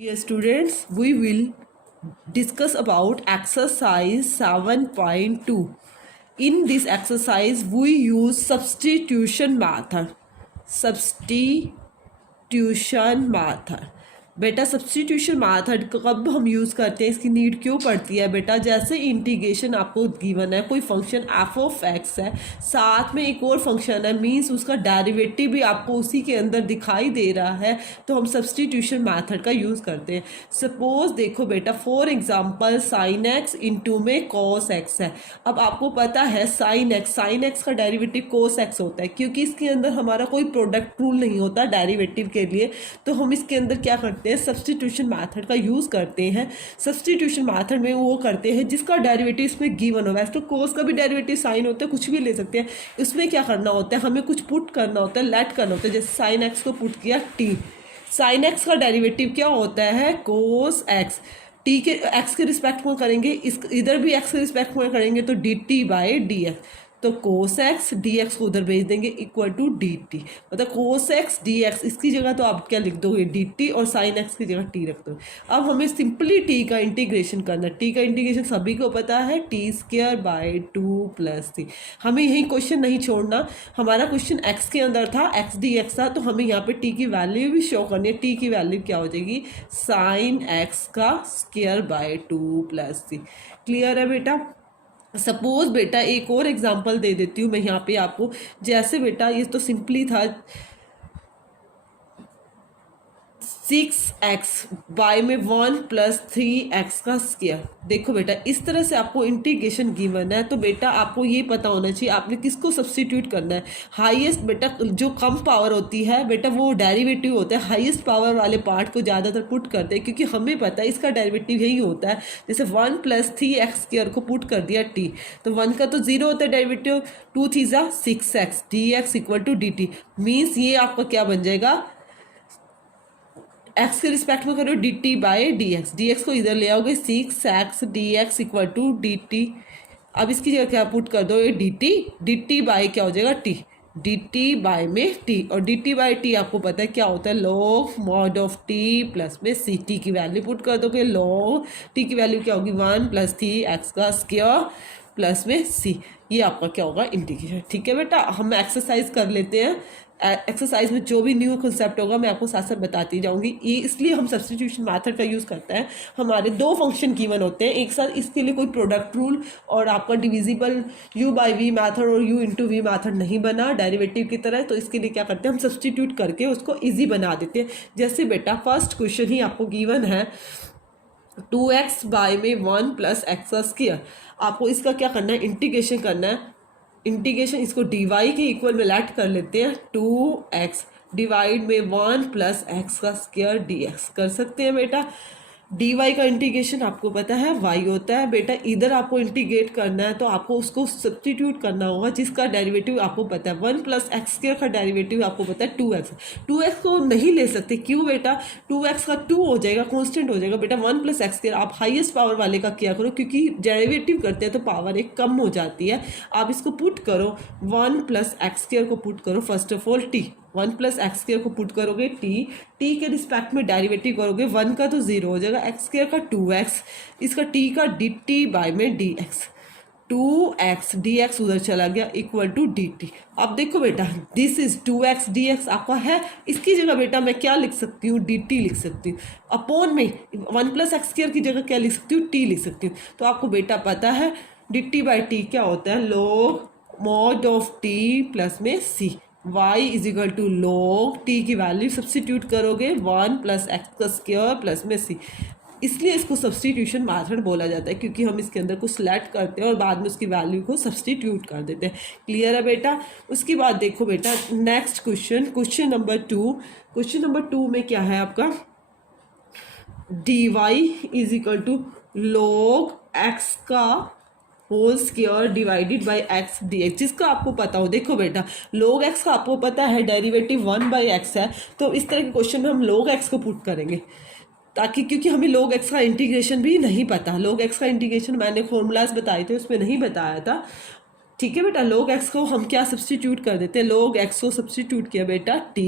Dear students, we will discuss about exercise 7.2. In this exercise, we use substitution method. Substitution method. बेटा substitution method कब हम use करते हैं, इसकी need क्यों पड़ती है बेटा? जैसे इंटीग्रेशन आपको गिवन है, कोई फंक्शन एफ ऑफ एक्स है, साथ में एक और फंक्शन है, मींस उसका डेरिवेटिव भी आपको उसी के अंदर दिखाई दे रहा है, तो हम सब्स्टिट्यूशन मेथड का यूज़ करते हैं। सपोज देखो बेटा, for example sign x into में कॉस एक्स है। अब आपको पता है साइन एक्स का डेरिवेटिव कॉस एक्स होता है, क्योंकि इसके अंदर हमारा कोई प्रोडक्ट रूल नहीं होता डेरिवेटिव के लिए, तो हम इसके अंदर क्या करते हैं, सब्स्टिट्यूशन मेथड का यूज़ करते हैं। सब्स्टिट्यूशन मेथड में वो करते हैं जिसका डेरिवेटिव इसमें गिवन हो। वैसे तो कोस का भी डेरिवेटिव साइन होता है, कुछ भी ले सकते हैं। इसमें क्या करना होता है, हमें कुछ पुट करना होता है, लेट करना होता है। जैसे साइन एक्स को पुट किया टी, साइन एक्स का डेरिवेटिव क्या होता है, कोस एक्स। टी के एक्स के रिस्पेक्ट में करेंगे, इस इधर भी एक्स के रिस्पेक्ट में करेंगे तो d t by d x, तो कोस एक्स डी एक्स को उधर भेज देंगे इक्वल टू डी टी, मतलब कोस एक्स डी एक्स, इसकी जगह तो आप क्या लिख दोगे, डी टी, और साइन एक्स की जगह टी रख दो। अब हमें सिंपली टी का इंटीग्रेशन करना है। टी का इंटीग्रेशन सभी को पता है, टी स्क्वायर बाई 2+3। हमें यही क्वेश्चन नहीं छोड़ना, हमारा क्वेश्चन एक्स के अंदर था, एक्स डी एक्स था, तो हमें यहाँ पे टी की वैल्यू भी शो करनी है। टी की वैल्यू क्या हो जाएगी, साइन एक्स का स्क्वायर बाई 2+3। क्लियर है बेटा? सपोज बेटा एक और एग्जांपल दे देती हूँ मैं यहाँ पे आपको। जैसे बेटा ये तो सिंपली था 6x y में 1+3x का स्क्वायर। देखो बेटा इस तरह से आपको इंटीग्रेशन गिवन है, तो बेटा आपको ये पता होना चाहिए आपने किसको सब्स्टिट्यूट करना है। हाईएस्ट बेटा जो कम पावर होती है बेटा वो डेरिवेटिव होता है, हाईएस्ट पावर वाले पार्ट को ज़्यादातर पुट करते हैं, क्योंकि हमें पता है इसका डेरिवेटिव यही होता है। जैसे 1+3x² को पुट कर दिया t, तो 1 का तो 0 होता है derivative, 2 3 6x dx equal to dt, means ये आपका क्या बन जाएगा, एक्स के रिस्पेक्ट में करो d t by d x, D x को इधर ले आओगे 6x dx equal to d t. अब इसकी जगह क्या पुट कर दो, ये डी टी बाई क्या हो जाएगा टी, डी टी बाई में टी, और डी टी बाई टी आपको पता है क्या होता है, log mod of t plus में सी। टी की वैल्यू पुट कर दोगे, लॉग टी की वैल्यू क्या होगी, 1+3x का स्क्वायर प्लस में सी। ये आपका क्या होगा, इंटीग्रेशन। ठीक है बेटा, हम एक्सरसाइज कर लेते हैं। एक्सरसाइज में जो भी न्यू कंसेप्ट होगा मैं आपको साथ साथ बताती जाऊंगी। ये इसलिए हम सब्स्टिट्यूशन मेथड का यूज़ करते हैं। हमारे दो फंक्शन गिवन होते हैं एक साथ, इसके लिए कोई प्रोडक्ट रूल और आपका divisible u by v method और u इंटू वी मैथड नहीं बना डेरिवेटिव की तरह, तो इसके लिए क्या करते हैं हम सब्स्टिट्यूट करके उसको ईजी बना देते हैं। जैसे बेटा फर्स्ट क्वेश्चन ही आपको गिवन है 2x बाई में 1+x का स्क्वायर। आपको इसका क्या करना है, इंटीग्रेशन करना है। इंटीग्रेशन इसको डी वाई के इक्वल में लेट कर लेते हैं, 2x डिवाइड में 1+x का स्क्वायर dx कर सकते हैं बेटा। डी वाई का इंटीग्रेशन आपको पता है y होता है बेटा, इधर आपको इंटीग्रेट करना है तो आपको उसको सब्स्टिट्यूट करना होगा जिसका डेरिवेटिव आपको पता है। 1+x² का डेरिवेटिव आपको पता है 2x को नहीं ले सकते, क्यों बेटा, 2x का 2 हो जाएगा, कांस्टेंट हो जाएगा बेटा। 1+x² आप हाईएस्ट पावर वाले का क्या करो, क्योंकि डेरिवेटिव करते हैं तो पावर एक कम हो जाती है। आप इसको पुट करो, 1+x² को पुट करो first of all T, 1+x² को पुट करोगे टी के रिस्पेक्ट में डेरिवेटिव करोगे, 1 का तो 0 हो जाएगा, x² का 2x, इसका t का डी टी बाई में dx, 2x dx उधर चला गया इक्वल टू dt। अब देखो बेटा दिस इज 2x dx आपका है, इसकी जगह बेटा मैं क्या लिख सकती हूँ, dt लिख सकती हूँ, अपॉन में 1+x² की जगह क्या लिख सकती हूँ, t लिख सकती हूँ। तो आपको बेटा पता है dt बाई टी क्या होता है, log mod of t plus में c, y is equal to log t की वैल्यू सब्स्टिट्यूट करोगे 1+x का स्क्वायर प्लस में c। इसलिए इसको सब्स्टिट्यूशन मेथड बोला जाता है, क्योंकि हम इसके अंदर कुछ सेलेक्ट करते हैं और बाद में उसकी वैल्यू को सब्स्टिट्यूट कर देते हैं। क्लियर है बेटा? उसके बाद देखो बेटा next question number 2। Question number 2 में क्या है आपका, D Y is equal to log X का whole square divided by X D X, जिसका आपको पता हो। देखो बेटा log x का आपको पता है डेरिवेटिव 1/x है, तो इस तरह के क्वेश्चन में हम log x को पुट करेंगे, ताकि क्योंकि हमें log x का इंटीग्रेशन भी नहीं पता। log x का इंटीग्रेशन मैंने फॉर्मूलाज बताए थे उसमें नहीं बताया था, ठीक है बेटा, log x को हम क्या सब्सटीट्यूट कर देते हैं, log x को सब्सटीट्यूट किया बेटा t।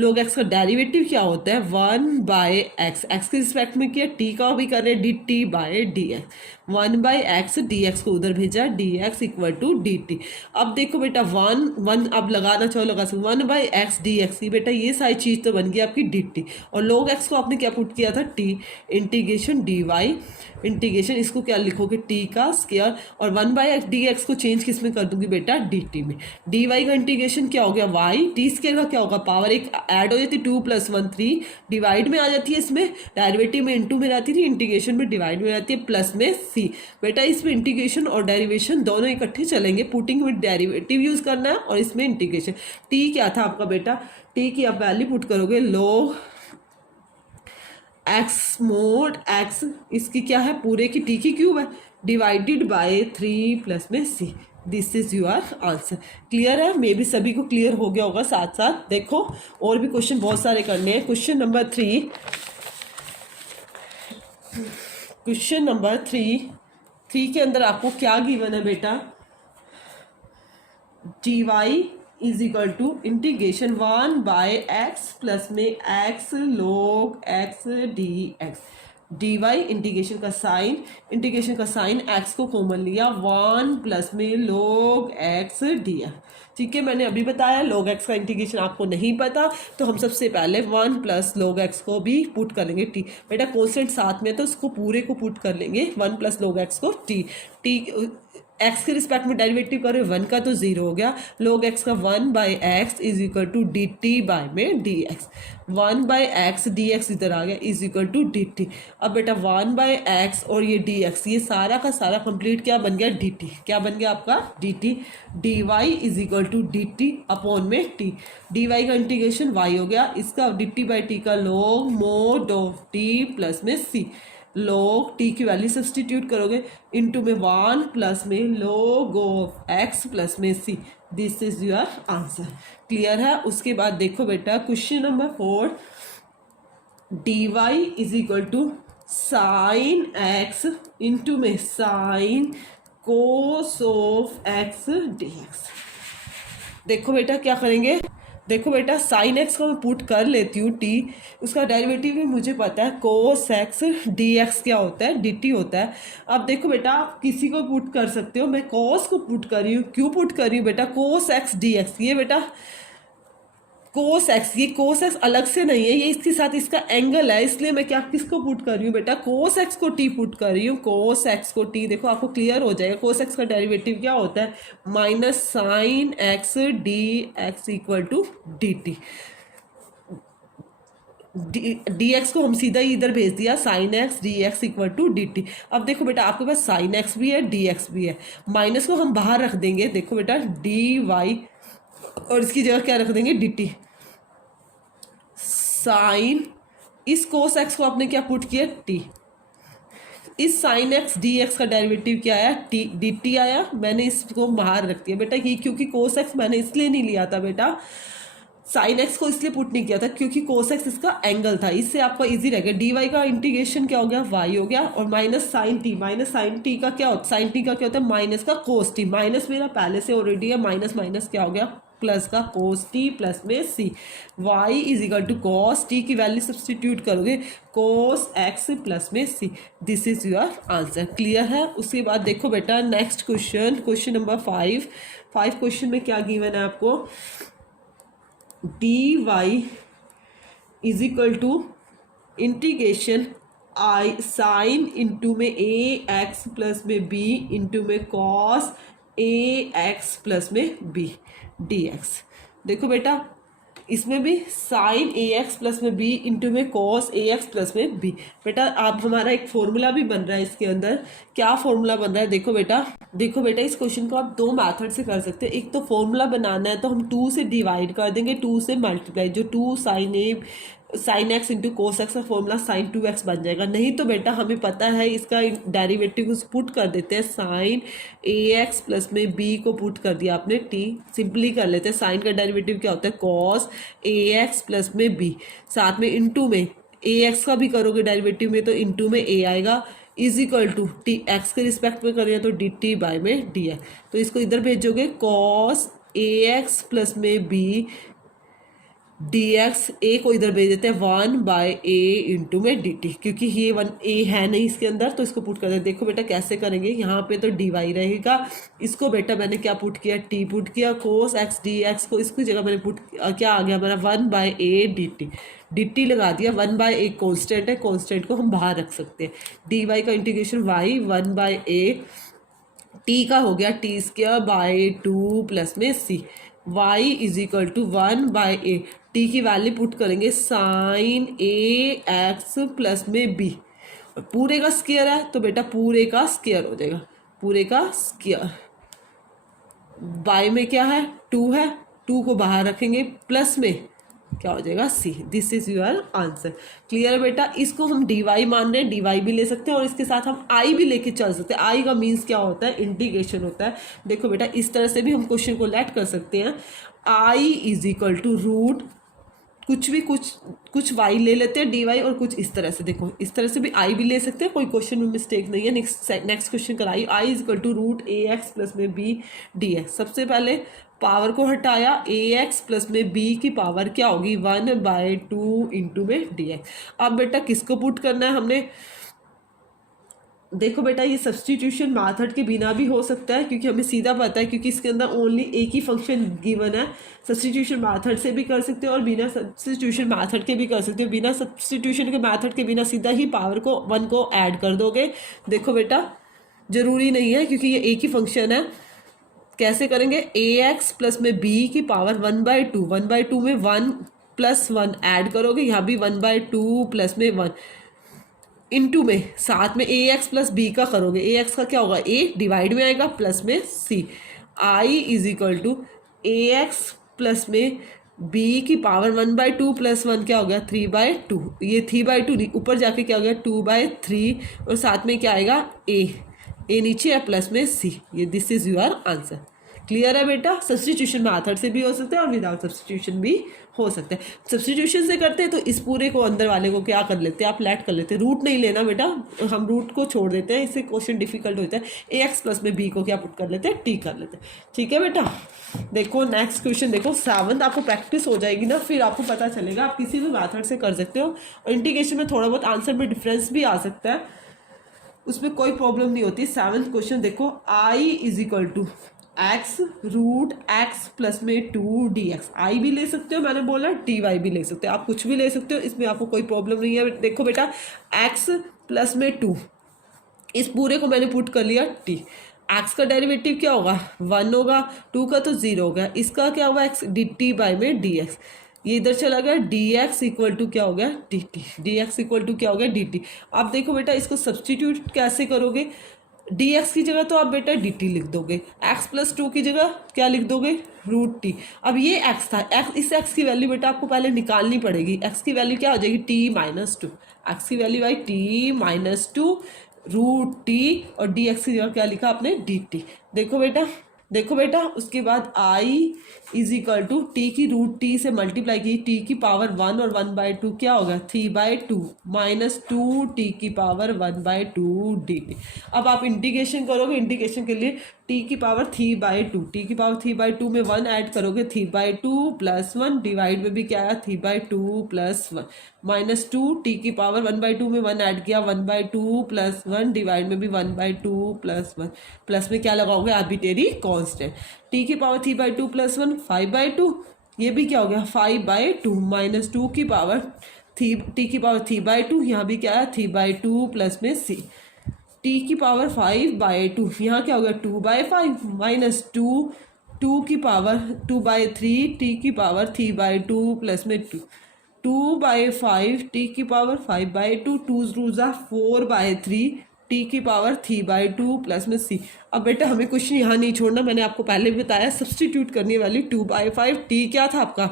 log x का डेरिवेटिव क्या होता है 1/x, x के रिस्पेक्ट में किया, t का भी कर रहे हैं dt/dx, 1/x dx को उधर भेजा, dx इक्वल टू dt। अब देखो बेटा 1 अब लगाना चाहो लगा सकते, 1/x dx की बेटा ये सारी चीज़ तो बन गई आपकी dt, और log x को आपने क्या पुट किया था t, इंटीग्रेशन dy, इंटीग्रेशन इसको क्या लिखोगे t का स्क्वायर, और 1/x dx को चेंज किस में कर दूंगी बेटा dt में, dy का इंटीग्रेशन क्या हो गया y, t स्क्वायर का क्या होगा पावर एक ऐड हो जाती 2 + 1 3, डिवाइड में आ जाती है, इसमें डेरिवेटिव में इनटू में रहती थी, इंटीग्रेशन में डिवाइड में रहती है, प्लस में c। बेटा इसमें इंटीग्रेशन और डेरिवेशन दोनों इकट्ठे चलेंगे, पुटिंग विद डेरिवेटिव यूज करना है, और इसमें इंटीग्रेशन। t क्या था आपका बेटा, t की आप वैल्यू पुट करोगे log x mod x, इसकी क्या है पूरे की t की क्यूब है, डिवाइडेड बाय 3 प्लस में c। This is your answer. Clear है, मे बी सभी को क्लियर हो गया होगा। साथ साथ देखो और भी क्वेश्चन बहुत सारे करने हैं। क्वेश्चन नंबर 3, क्वेश्चन नंबर 3 के अंदर आपको क्या गिवन है बेटा, dy is equal to integration 1/x plus में x log x dx, dy integration का साइन x को कॉमन लिया, 1 प्लस में log x dx। ठीक है, मैंने अभी बताया log x का इंटीग्रेशन आपको नहीं पता तो हम सबसे पहले 1 प्लस log x को भी पुट कर लेंगे t। बेटा कॉन्स्टेंट साथ में तो उसको पूरे को पुट कर लेंगे, 1 प्लस log x को t एक्स के रिस्पेक्ट में डेरिवेटिव करें 1 का तो 0 हो गया, log x का 1/x is equal to dt by में dx, 1/x dx इधर आ गया इज इक्वल टू dt। अब बेटा 1/x और ये dx ये सारा का सारा कंप्लीट क्या बन गया dt, क्या बन गया आपका dt, dy is equal to dt upon में t, dy का इंटीग्रेशन y हो गया, इसका dt/t का log mod ऑफ t प्लस में c, log t की वैल्यू सब्सटीट्यूट करोगे इनटू में 1 प्लस में log ऑफ x प्लस में c। This is your answer. Clear है। उसके बाद देखो बेटा question number 4, dy is equal to sine x into में sine cos of x dx। देखो बेटा क्या करेंगे, देखो बेटा साइन एक्स को मैं पुट कर लेती हूँ t, उसका डेरिवेटिव भी मुझे पता है कोस एक्स dx क्या होता है dt होता है। अब देखो बेटा आप किसी को पुट कर सकते हो, मैं कोस को पुट कर रही हूँ, क्यों पुट कर रही हूँ बेटा, कोस एक्स dx, ये बेटा कोस एक्स, ये कोस एक्स अलग से नहीं है, ये इसके साथ इसका एंगल है, इसलिए मैं क्या किसको पुट कर रही हूँ बेटा कोस एक्स को t पुट कर रही हूँ, कोस एक्स को t। देखो आपको क्लियर हो जाएगा कोस एक्स का डेरिवेटिव क्या होता है minus sine x D x equal to d t. dx को हम सीधा इधर भेज दिया sine x D x equal to d t. अब देखो बेटा आपके पास साइन एक्स भी है dx भी है, माइनस को हम बाहर रख देंगे, देखो बेटा dy और इसकी जगह क्या रख देंगे dt, साइन इस कोस एक्स को आपने क्या पुट किया t, इस साइन एक्स डी एक्स का डेरिवेटिव क्या आया टी डी टी आया, मैंने इसको बाहर रख दिया बेटा, ये क्योंकि कोस एक्स मैंने इसलिए नहीं लिया था बेटा, साइन एक्स को इसलिए पुट नहीं किया था क्योंकि कोस एक्स इसका एंगल था, इससे आपका इजी रहेगा। डी वाई का इंटीग्रेशन क्या हो गया वाई हो गया, और माइनस साइन टी का क्या होता है, साइन टी का क्या होता है माइनस का कोस टी, माइनस मेरा पहले से ऑलरेडी है, माइनस माइनस क्या हो गया प्लस का कोस टी प्लस में C, Y is equal to cos T की वैल्यू सब्सटीट्यूट करोगे कोस एक्स प्लस में सी। This is your answer. Clear है। उसके बाद देखो बेटा next question, question number 5 question में क्या गिवन है आपको, D Y is equal to integration I sine into में ए एक्स प्लस में बी इंटू में कॉस ए एक्स प्लस में बी डी एक्स। देखो बेटा इसमें भी साइन ए एक्स प्लस में बी इंटू में कॉस ए एक्स प्लस में बी। बेटा आप हमारा एक फॉर्मूला भी बन रहा है, इसके अंदर क्या फॉर्मूला बन रहा है देखो बेटा इस क्वेश्चन को आप दो मेथड से कर सकते हैं। एक तो फॉर्मूला बनाना है तो हम 2 से डिवाइड कर देंगे, 2 से मल्टीप्लाई, जो 2 sign x into cos x का फॉर्मूला साइन 2x बन जाएगा। नहीं तो बेटा हमें पता है इसका डेरिवेटिव पुट कर देते हैं, साइन ए एक्स प्लस में बी को पुट कर दिया आपने टी, सिंपली कर लेते हैं। साइन का डेरिवेटिव क्या होता है कॉस ए एक्स प्लस में बी, साथ में इंटू में ए एक्स का भी करोगे डेरिवेटिव में तो इंटू में ए आएगा, is equal to t x के रिस्पेक्ट में करें तो डी टी बाई में डी एक्स, तो इसको इधर भेजोगे कॉस ए एक्स प्लस में बी डी एक्स, ए को इधर भेज देते हैं 1/a इंटू में डी टी, क्योंकि ये 1a है नहीं इसके अंदर, तो इसको पुट कर देते हैं। देखो बेटा कैसे करेंगे, यहाँ पे तो dy रहेगा, इसको बेटा मैंने क्या पुट किया, t पुट किया, cos x dx को इसकी जगह मैंने पुट क्या आ गया हमारा 1/a dt, dt लगा दिया, 1/a कॉन्स्टेंट है, कॉन्स्टेंट को हम बाहर रख सकते हैं, dy का इंटीग्रेशन y 1/a t का हो गया t स्क्वायर बाई 2 प्लस में c, y is equal to 1/a, t की वैल्यू पुट करेंगे साइन ए एक्स प्लस में b, और पूरे का स्क्वायर है तो बेटा पूरे का स्क्वायर हो जाएगा, पूरे का स्क्वायर, बाई में क्या है 2 है, 2 को बाहर रखेंगे, प्लस में क्या हो जाएगा c, this is your answer. Clear है बेटा, इसको हम dy मान रहे हैं, dy भी ले सकते हैं और इसके साथ हम i भी लेके चल सकते हैं। i का मीन्स क्या होता है, इंटीग्रेशन होता है। देखो बेटा इस तरह से भी हम क्वेश्चन को लेट कर सकते हैं, i is equal to root कुछ भी कुछ y ले लेते हैं dy, और कुछ इस तरह से, देखो इस तरह से भी i भी ले सकते हैं, कोई क्वेश्चन में मिस्टेक नहीं है। नेक्स्ट क्वेश्चन कराइए, i is equal to root a x plus में b डी एक्स, सबसे पहले पावर को हटाया, ए एक्स प्लस में b की पावर क्या होगी 1/2 इंटू में डी एक्स। अब बेटा किसको पुट करना है हमने, देखो बेटा ये सब्सटीट्यूशन मेथड के बिना भी हो सकता है, क्योंकि हमें सीधा पता है, क्योंकि इसके अंदर ओनली एक ही फंक्शन गिवन है। सब्सटीट्यूशन मेथड से भी कर सकते हो और बिना सब्सटीट्यूशन मेथड के भी कर सकते हो। बिना सब्सटीट्यूशन के मेथड के बिना सीधा ही पावर को 1 को ऐड कर दोगे। देखो बेटा ज़रूरी नहीं है, क्योंकि ये एक ही फंक्शन है। कैसे करेंगे, ए एक्स प्लस में b की पावर 1/2, 1/2 में 1 प्लस 1 ऐड करोगे, यहाँ भी 1/2 प्लस में 1 इंटू में साथ में ए एक्स प्लस बी का करोगे, ए एक्स का क्या होगा a डिवाइड में आएगा प्लस में c, i is equal to a x plus में b की पावर 1/2 प्लस 1 क्या हो गया 3/2, ये 3/2 नहीं, ऊपर जाके क्या हो गया 2/3, और साथ में क्या आएगा a नीचे है प्लस में c, ये this is your answer. Clear है बेटा, सब्सटीट्यूशन मेथड से भी हो सकता है और विदाउट सब्सटीट्यूशन भी हो सकता है। सब्सटीट्यूशन से करते हैं तो इस पूरे को अंदर वाले को क्या कर लेते हैं, आप लेट कर लेते हैं, रूट नहीं लेना बेटा, हम रूट को छोड़ देते हैं, इससे क्वेश्चन डिफिकल्ट होता है। ए एक्स प्लस में बी को क्या पुट कर लेते हैं, टी कर लेते हैं। ठीक है बेटा, देखो नेक्स्ट क्वेश्चन देखो 7, आपको प्रैक्टिस हो जाएगी ना, फिर आपको पता चलेगा, आप किसी भी मैथड से कर सकते हो। और इंटीग्रेशन में थोड़ा बहुत आंसर में डिफरेंस भी आ सकता है, उसमें कोई प्रॉब्लम नहीं होती। 7th क्वेश्चन देखो, I is equal to X root x plus में 2 डी एक्स, आई भी ले सकते हो, मैंने बोला डी वाई भी ले सकते हो, आप कुछ भी ले सकते हो, इसमें आपको कोई प्रॉब्लम नहीं है। देखो बेटा एक्स प्लस में 2, इस पूरे को मैंने पुट कर लिया टी, एक्स का डेरिवेटिव क्या होगा 1 होगा, 2 का तो 0 हो गया, इसका क्या होगा एक्स डी टी बाई में डी एक्स, ये इधर चला गया, डी एक्स इक्वल टू क्या हो गया d t, d x equal to क्या हो गया डी टी। अब देखो बेटा इसको सब्सटीट्यूट कैसे करोगे, डी एक्स की जगह तो आप बेटा डी टी लिख दोगे, एक्स प्लस 2 की जगह क्या लिख दोगे रूट टी। अब ये एक्स था, एक्स, इस एक्स की वैल्यू बेटा आपको पहले निकालनी पड़ेगी, एक्स की वैल्यू क्या हो जाएगी t-2, एक्स की value by t-2 root t, और डी एक्स की जगह क्या लिखा आपने डी टी। देखो बेटा उसके बाद i is equal to t की रूट टी से मल्टीप्लाई की, टी की पावर 1 और 1/2 क्या होगा 3/2 माइनस 2 टी की पावर 1/2 डी टी। अब आप इंटीग्रेशन करोगे, इंटीग्रेशन के लिए टी की पावर 3/2, टी की पावर 3/2 में 1 ऐड करोगे 3/2 प्लस 1, डिवाइड में भी क्या आया 3/2 प्लस 1 माइनस 2, टी की पावर 1/2 में 1 ऐड किया 1/2 प्लस 1, डिवाइड में भी 1/2 प्लस 1, प्लस में क्या लगाओगे आर्बिट्रेरी कांस्टेंट, टी की पावर 3/2 प्लस 1 5/2, ये भी क्या हो गया 5/2 माइनस 2 की पावर टी की पावर 3/2, यहाँ भी क्या है 3/2 प्लस में सी, टी की पावर 5/2, यहाँ क्या हो गया 2/5 माइनस 2 की पावर 2/3, टी की पावर 3/2 प्लस में 2/5, टी की पावर 5/2, 2 रूज़ा 4/3, टी की पावर 3/2 प्लस में सी। अब बेटा हमें कुछ यहाँ नहीं छोड़ना, मैंने आपको पहले भी बताया सब्सटीट्यूट करने वाली 2/5, टी क्या था आपका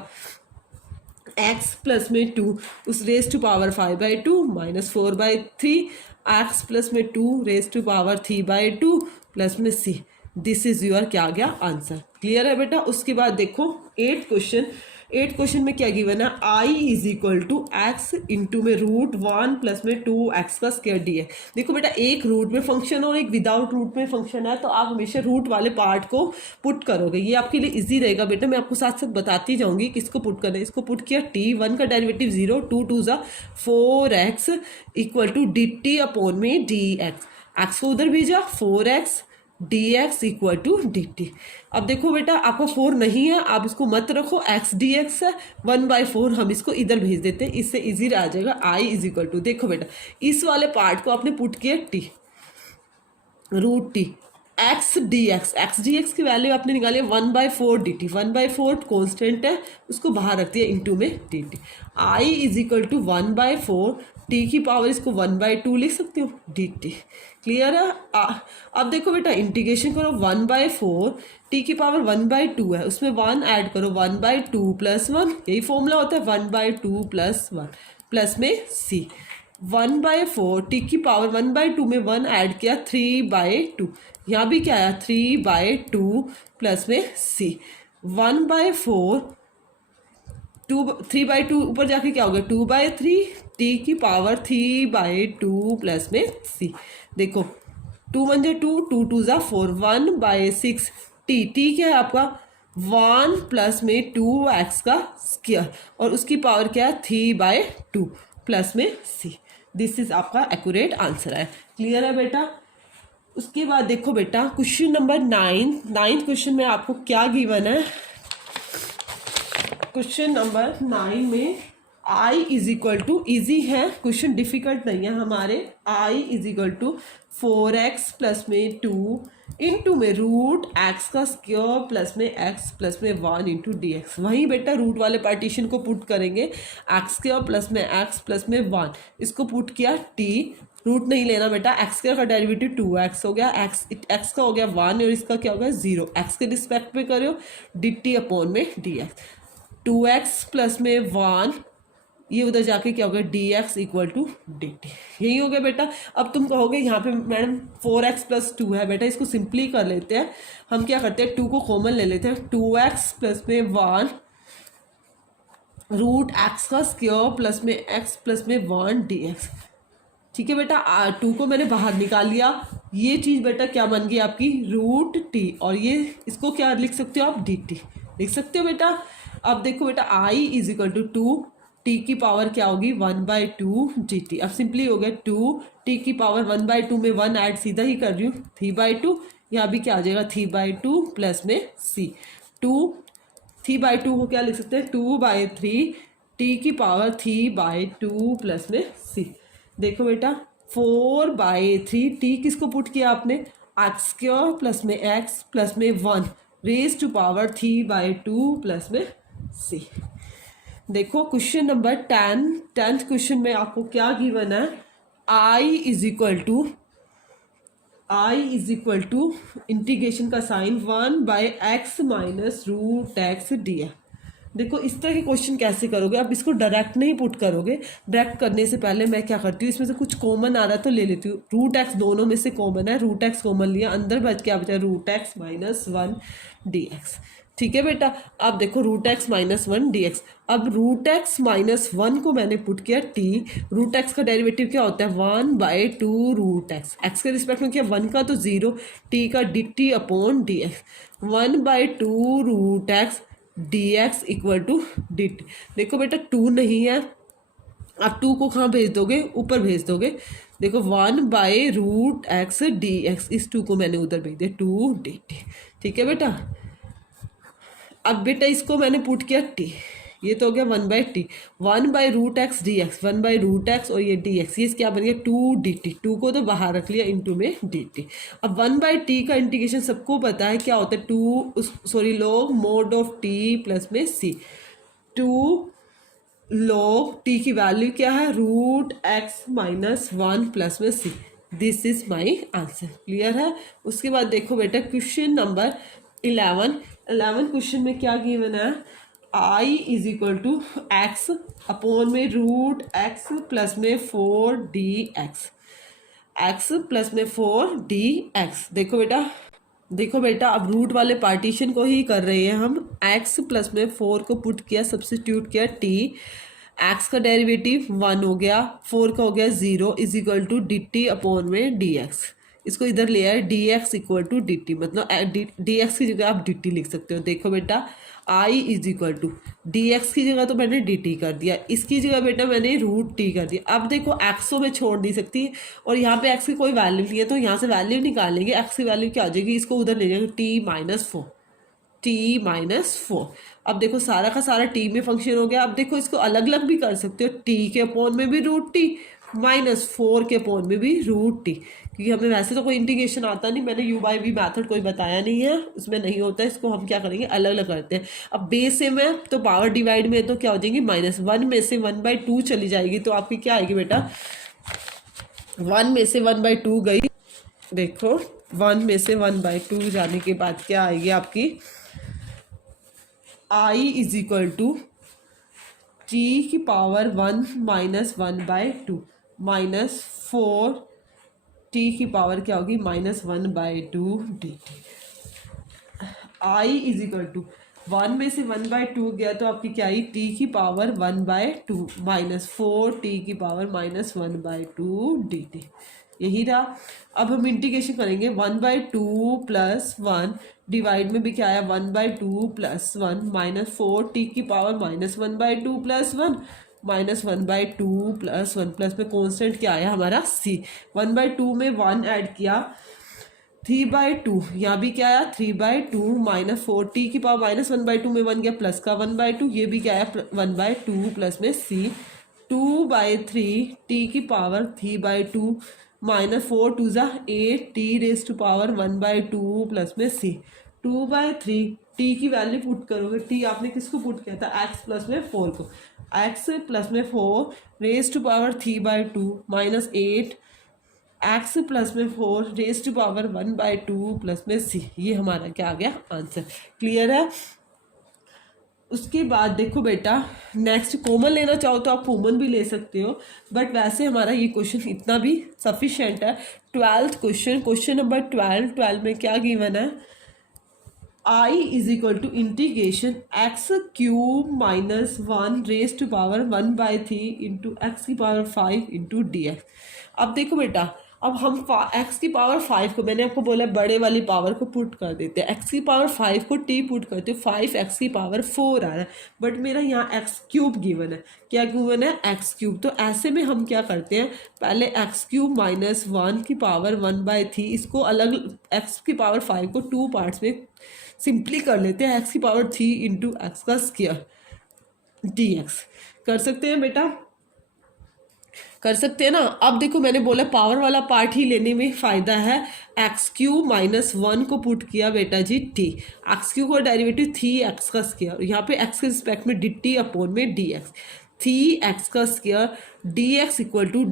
x प्लस में 2 उस raise to power 5/2 minus 4/3, x plus में 2 रेस टू पावर 3/2 प्लस में सी, दिस इज योर क्या आ गया आंसर। क्लियर है बेटा। उसके बाद देखो 8th क्वेश्चन, एट क्वेश्चन में क्या गिवन है, आई is equal to X into में रूट वन प्लस में टू एक्स का स्क्वायर डी है। देखो बेटा एक रूट में फंक्शन और एक विदाउट रूट में फंक्शन है, तो आप हमेशा रूट वाले पार्ट को पुट करोगे, ये आपके लिए इजी रहेगा बेटा। मैं आपको साथ साथ बताती जाऊंगी किसको पुट करना है। इसको पुट किया टी, वन का डेरिवेटिव जीरो, टू टू ज़ा four x equal to d t upon में डी एक्स, एक्स को उधर भेजा four x D x equal to d t. अब देखो बेटा आपका फोर नहीं है, आप इसको मत रखो, एक्स डी एक्स है, वन बाई फोर हम इसको इधर भेज देते हैं, इससे इजी आ जाएगा। आई इज इक्वल टू, देखो बेटा इस वाले पार्ट को आपने पुट किया t root t x D x की वैल्यू आपने निकाली है one by four d t, one by four constant है उसको बाहर रख दिया इंटू में d t. I is equal to one by four t की पावर, इसको वन बाई टू लिख सकते हो डी टी। क्लियर है? अब देखो बेटा इंटीग्रेशन करो, वन बाई फोर टी की पावर वन बाई टू है, उसमें वन ऐड करो, one by two plus one, यही फॉर्मूला होता है, one by two plus one plus में c, one by four t की पावर वन बाई टू में वन ऐड किया, थ्री बाई टू, यहाँ भी क्या आया थ्री बाई टू प्लस में c, one by four two, three by two ऊपर जाके क्या हो गया टू बाई थ्री, टी की power three by two plus में सी। देखो टू वन जा टू, टू टू ज़ा four, one by six T, T क्या है आपका वन प्लस में टू एक्स का स्क्वायर और उसकी पावर क्या है थ्री बाई टू प्लस में सी। दिस इज आपका एक्यूरेट आंसर है। क्लियर है बेटा? उसके बाद देखो बेटा क्वेश्चन नंबर नाइन्थ क्वेश्चन में आपको क्या गिवन है। क्वेश्चन नंबर 9 में I is equal to, easy है क्वेश्चन, डिफिकल्ट नहीं है हमारे। I is equal to four x plus में टू इंटू में रूट एक्स का स्क्वायर प्लस में एक्स प्लस में वन इंटू डी एक्स। वहीं बेटा रूट वाले पार्टीशन को पुट करेंगे, एक्स स्क्वायर प्लस में एक्स प्लस में वन, इसको पुट किया टी, रूट नहीं लेना बेटा, एक्स स्क्वायर का डेरिवेटिव टू एक्स हो गया, एक्स का हो गया वन और इसका क्या हो गया जीरो, एक्स के रिस्पेक्ट में करो डी टी अपॉन में d x, two x plus में वन, ये उधर जाके क्या हो गया d x equal to d t, यही हो गया बेटा। अब तुम कहोगे यहाँ पे madam four x plus two है, बेटा इसको सिंपली कर लेते हैं, हम क्या करते हैं टू को कॉमन ले लेते हैं, टू एक्स प्लस में वन रूट एक्स का स्क्वायर प्लस में एक्स प्लस में वन डी एक्स। ठीक है बेटा, टू को मैंने बाहर निकाल लिया, ये चीज़ बेटा क्या बन गई आपकी रूट टी, और ये इसको क्या लिख सकते हो आप डी टी लिख सकते हो बेटा। अब देखो बेटा I is equal to two, t की पावर क्या होगी one by two g t. अब सिंपली हो गया टू टी की पावर वन बाई टू में वन ऐड सीधा ही कर रही हूँ थ्री बाई टू, यहाँ भी क्या आ जाएगा थ्री बाई टू प्लस में c, two three by two को क्या लिख सकते हैं टू बाई थ्री टी की power three by two plus में सी। देखो बेटा फोर बाई थ्री, टी किसको पुट किया आपने एक्स स्क्वायर प्लस में एक्स प्लस में one raise to power three by two plus में सी। देखो क्वेश्चन नंबर 10th क्वेश्चन में आपको क्या गिवन है, आई इज इक्वल टू इंटीग्रेशन का sine one by x minus root x d है। देखो इस तरह के क्वेश्चन कैसे करोगे, आप इसको डायरेक्ट नहीं पुट करोगे, डायरेक्ट करने से पहले मैं क्या करती हूँ इसमें से कुछ कॉमन आ रहा है तो ले लेती हूँ, रूट एक्स दोनों में से कॉमन है, रूट एक्स कॉमन लिया, अंदर बच क्या बचा root x minus one d x. ठीक है बेटा, अब देखो root x minus one d x, अब रूट एक्स माइनस वन को मैंने पुट किया टी, रूट एक्स का डेरिवेटिव क्या होता है one by two root x, x के रिस्पेक्ट में किया वन का तो जीरो, टी का d t upon d x, one by two root x D x equal to d t. देखो बेटा टू नहीं है, आप टू को कहाँ भेज दोगे ऊपर भेज दोगे, देखो one by root x D x, इस टू को मैंने उधर भेज दिया टू डी टी। ठीक है बेटा, अब बेटा इसको मैंने पुट किया टी, ये तो हो गया one by t, one by root x D x, one by root x और ये डी एक्स, ये क्या बन गया टू डी टी, टू को तो बाहर रख लिया इंटू में डी टी। अब वन बाई टी का इंटीग्रेशन सबको पता है क्या होता है two, sorry log mod of t plus में सी, टू लॉग टी की वैल्यू क्या है root x minus one plus में सी। This is my answer. Clear है? उसके बाद देखो बेटा क्वेश्चन नंबर 11 क्वेश्चन में क्या गिवन है, आई is equal to x upon में रूट एक्स प्लस में four d x, x plus में फोर डी एक्स। देखो बेटा देखो बेटा, अब रूट वाले पार्टीशन को ही कर रहे हैं हम। x प्लस में 4 को पुट किया, सब्स्टिट्यूट किया t, x का डेरिवेटिव 1 हो गया, 4 का हो गया 0, is equal to d t upon में dx। इसको इधर ले आए, dx equal to d t, मतलब dx की जगह आप dt लिख सकते हो। देखो बेटा, i is equal to dx की जगह तो मैंने dt कर दिया, इसकी जगह बेटा मैंने रूट t कर दिया। अब देखो x को मैं छोड़ नहीं सकती और यहाँ पे x की कोई वैल्यू नहीं है, तो यहाँ से वैल्यू निकालेंगे। x की वैल्यू क्या आ जाएगी, इसको उधर ले जाएंगे, t-4, t-4। अब देखो सारा का सारा t में फंक्शन हो गया। अब देखो इसको अलग अलग भी कर सकते हो, t के अपोन में भी रूट टी, -4 के अपोन में भी रूट टी, क्योंकि हमें वैसे तो कोई इंटीग्रेशन आता नहीं, मैंने u बाई वी मैथड कोई बताया नहीं है, उसमें नहीं होता है। इसको हम क्या करेंगे, अलग अलग करते हैं। अब बेस सेम है तो पावर डिवाइड में तो क्या हो जाएंगी, -1 में से 1/2 चली जाएगी, तो आपकी क्या आएगी बेटा, 1 में से 1/2 गई। देखो 1 में से 1/2 जाने के बाद क्या आएगी आपकी, i is equal to t की पावर 1 -1/2 -4 टी की पावर क्या होगी, -1/2 dt। i is equal to 1 में से 1/2 गया तो आपकी क्या आई, टी की पावर 1/2 -4 टी की पावर -1/2 dt। यही रहा। अब हम इंटीग्रेशन करेंगे, 1/2 प्लस 1 डिवाइड में भी क्या आया, 1/2 प्लस 1 -4 टी की पावर -1/2 प्लस 1 -1/2 प्लस 1, प्लस में कॉन्स्टेंट क्या आया हमारा c। 1/2 में 1 ऐड किया, 3/2, यहाँ भी क्या आया 3/2 -4 टी की पावर -1/2 में 1 गया, प्लस का 1/2, ये भी क्या आया 1/2 प्लस में c। 2/3 टी की पावर 3/2 -4 2 ज़ा 8 t raise to power 1/2 plus में c। 2/3 टी की वैल्यू पुट करोगे, टी आपने किसको पुट किया था, x प्लस में 4 को, x प्लस में 4 raise to power 3/2 -8 x plus में 4 रेज टू पावर 1/2 प्लस में c। ये हमारा क्या आ गया आंसर। क्लियर है। उसके बाद देखो बेटा, नेक्स्ट कॉमन लेना चाहो तो आप कॉमन भी ले सकते हो, बट वैसे हमारा ये क्वेश्चन इतना भी सफिशेंट है। 12th क्वेश्चन, क्वेश्चन नंबर 12 में क्या गिवन है, i is equal to integration x³ -1 raise to power 1/3 into x की पावर 5 इंटू डी एक्स। अब देखो बेटा, अब हम x की पावर 5 को, मैंने आपको बोला बड़े वाली पावर को पुट कर देते हैं, x की पावर 5 को t पुट करते हो, 5x की पावर 4 आ रहा है, बट मेरा यहाँ x³ गिवन है। क्या गिवन है, x³। तो ऐसे में हम क्या करते हैं, पहले x³ -1 की पावर 1/3, इसको अलग, x की पावर 5 को 2 पार्ट्स में सिंपली कर लेते हैं, x की पावर 3 इंटू एक्स का स्क्वायर dx। कर सकते हैं बेटा, कर सकते हैं ना। अब देखो मैंने बोला पावर वाला पार्ट ही लेने में फ़ायदा है। x³ -1 को पुट किया बेटा जी t, x³ का डेरिवेटिव 3x का स्क्वायर, यहाँ पे x के रिस्पेक्ट में dt अपॉन में dx, 3x का square dx equal to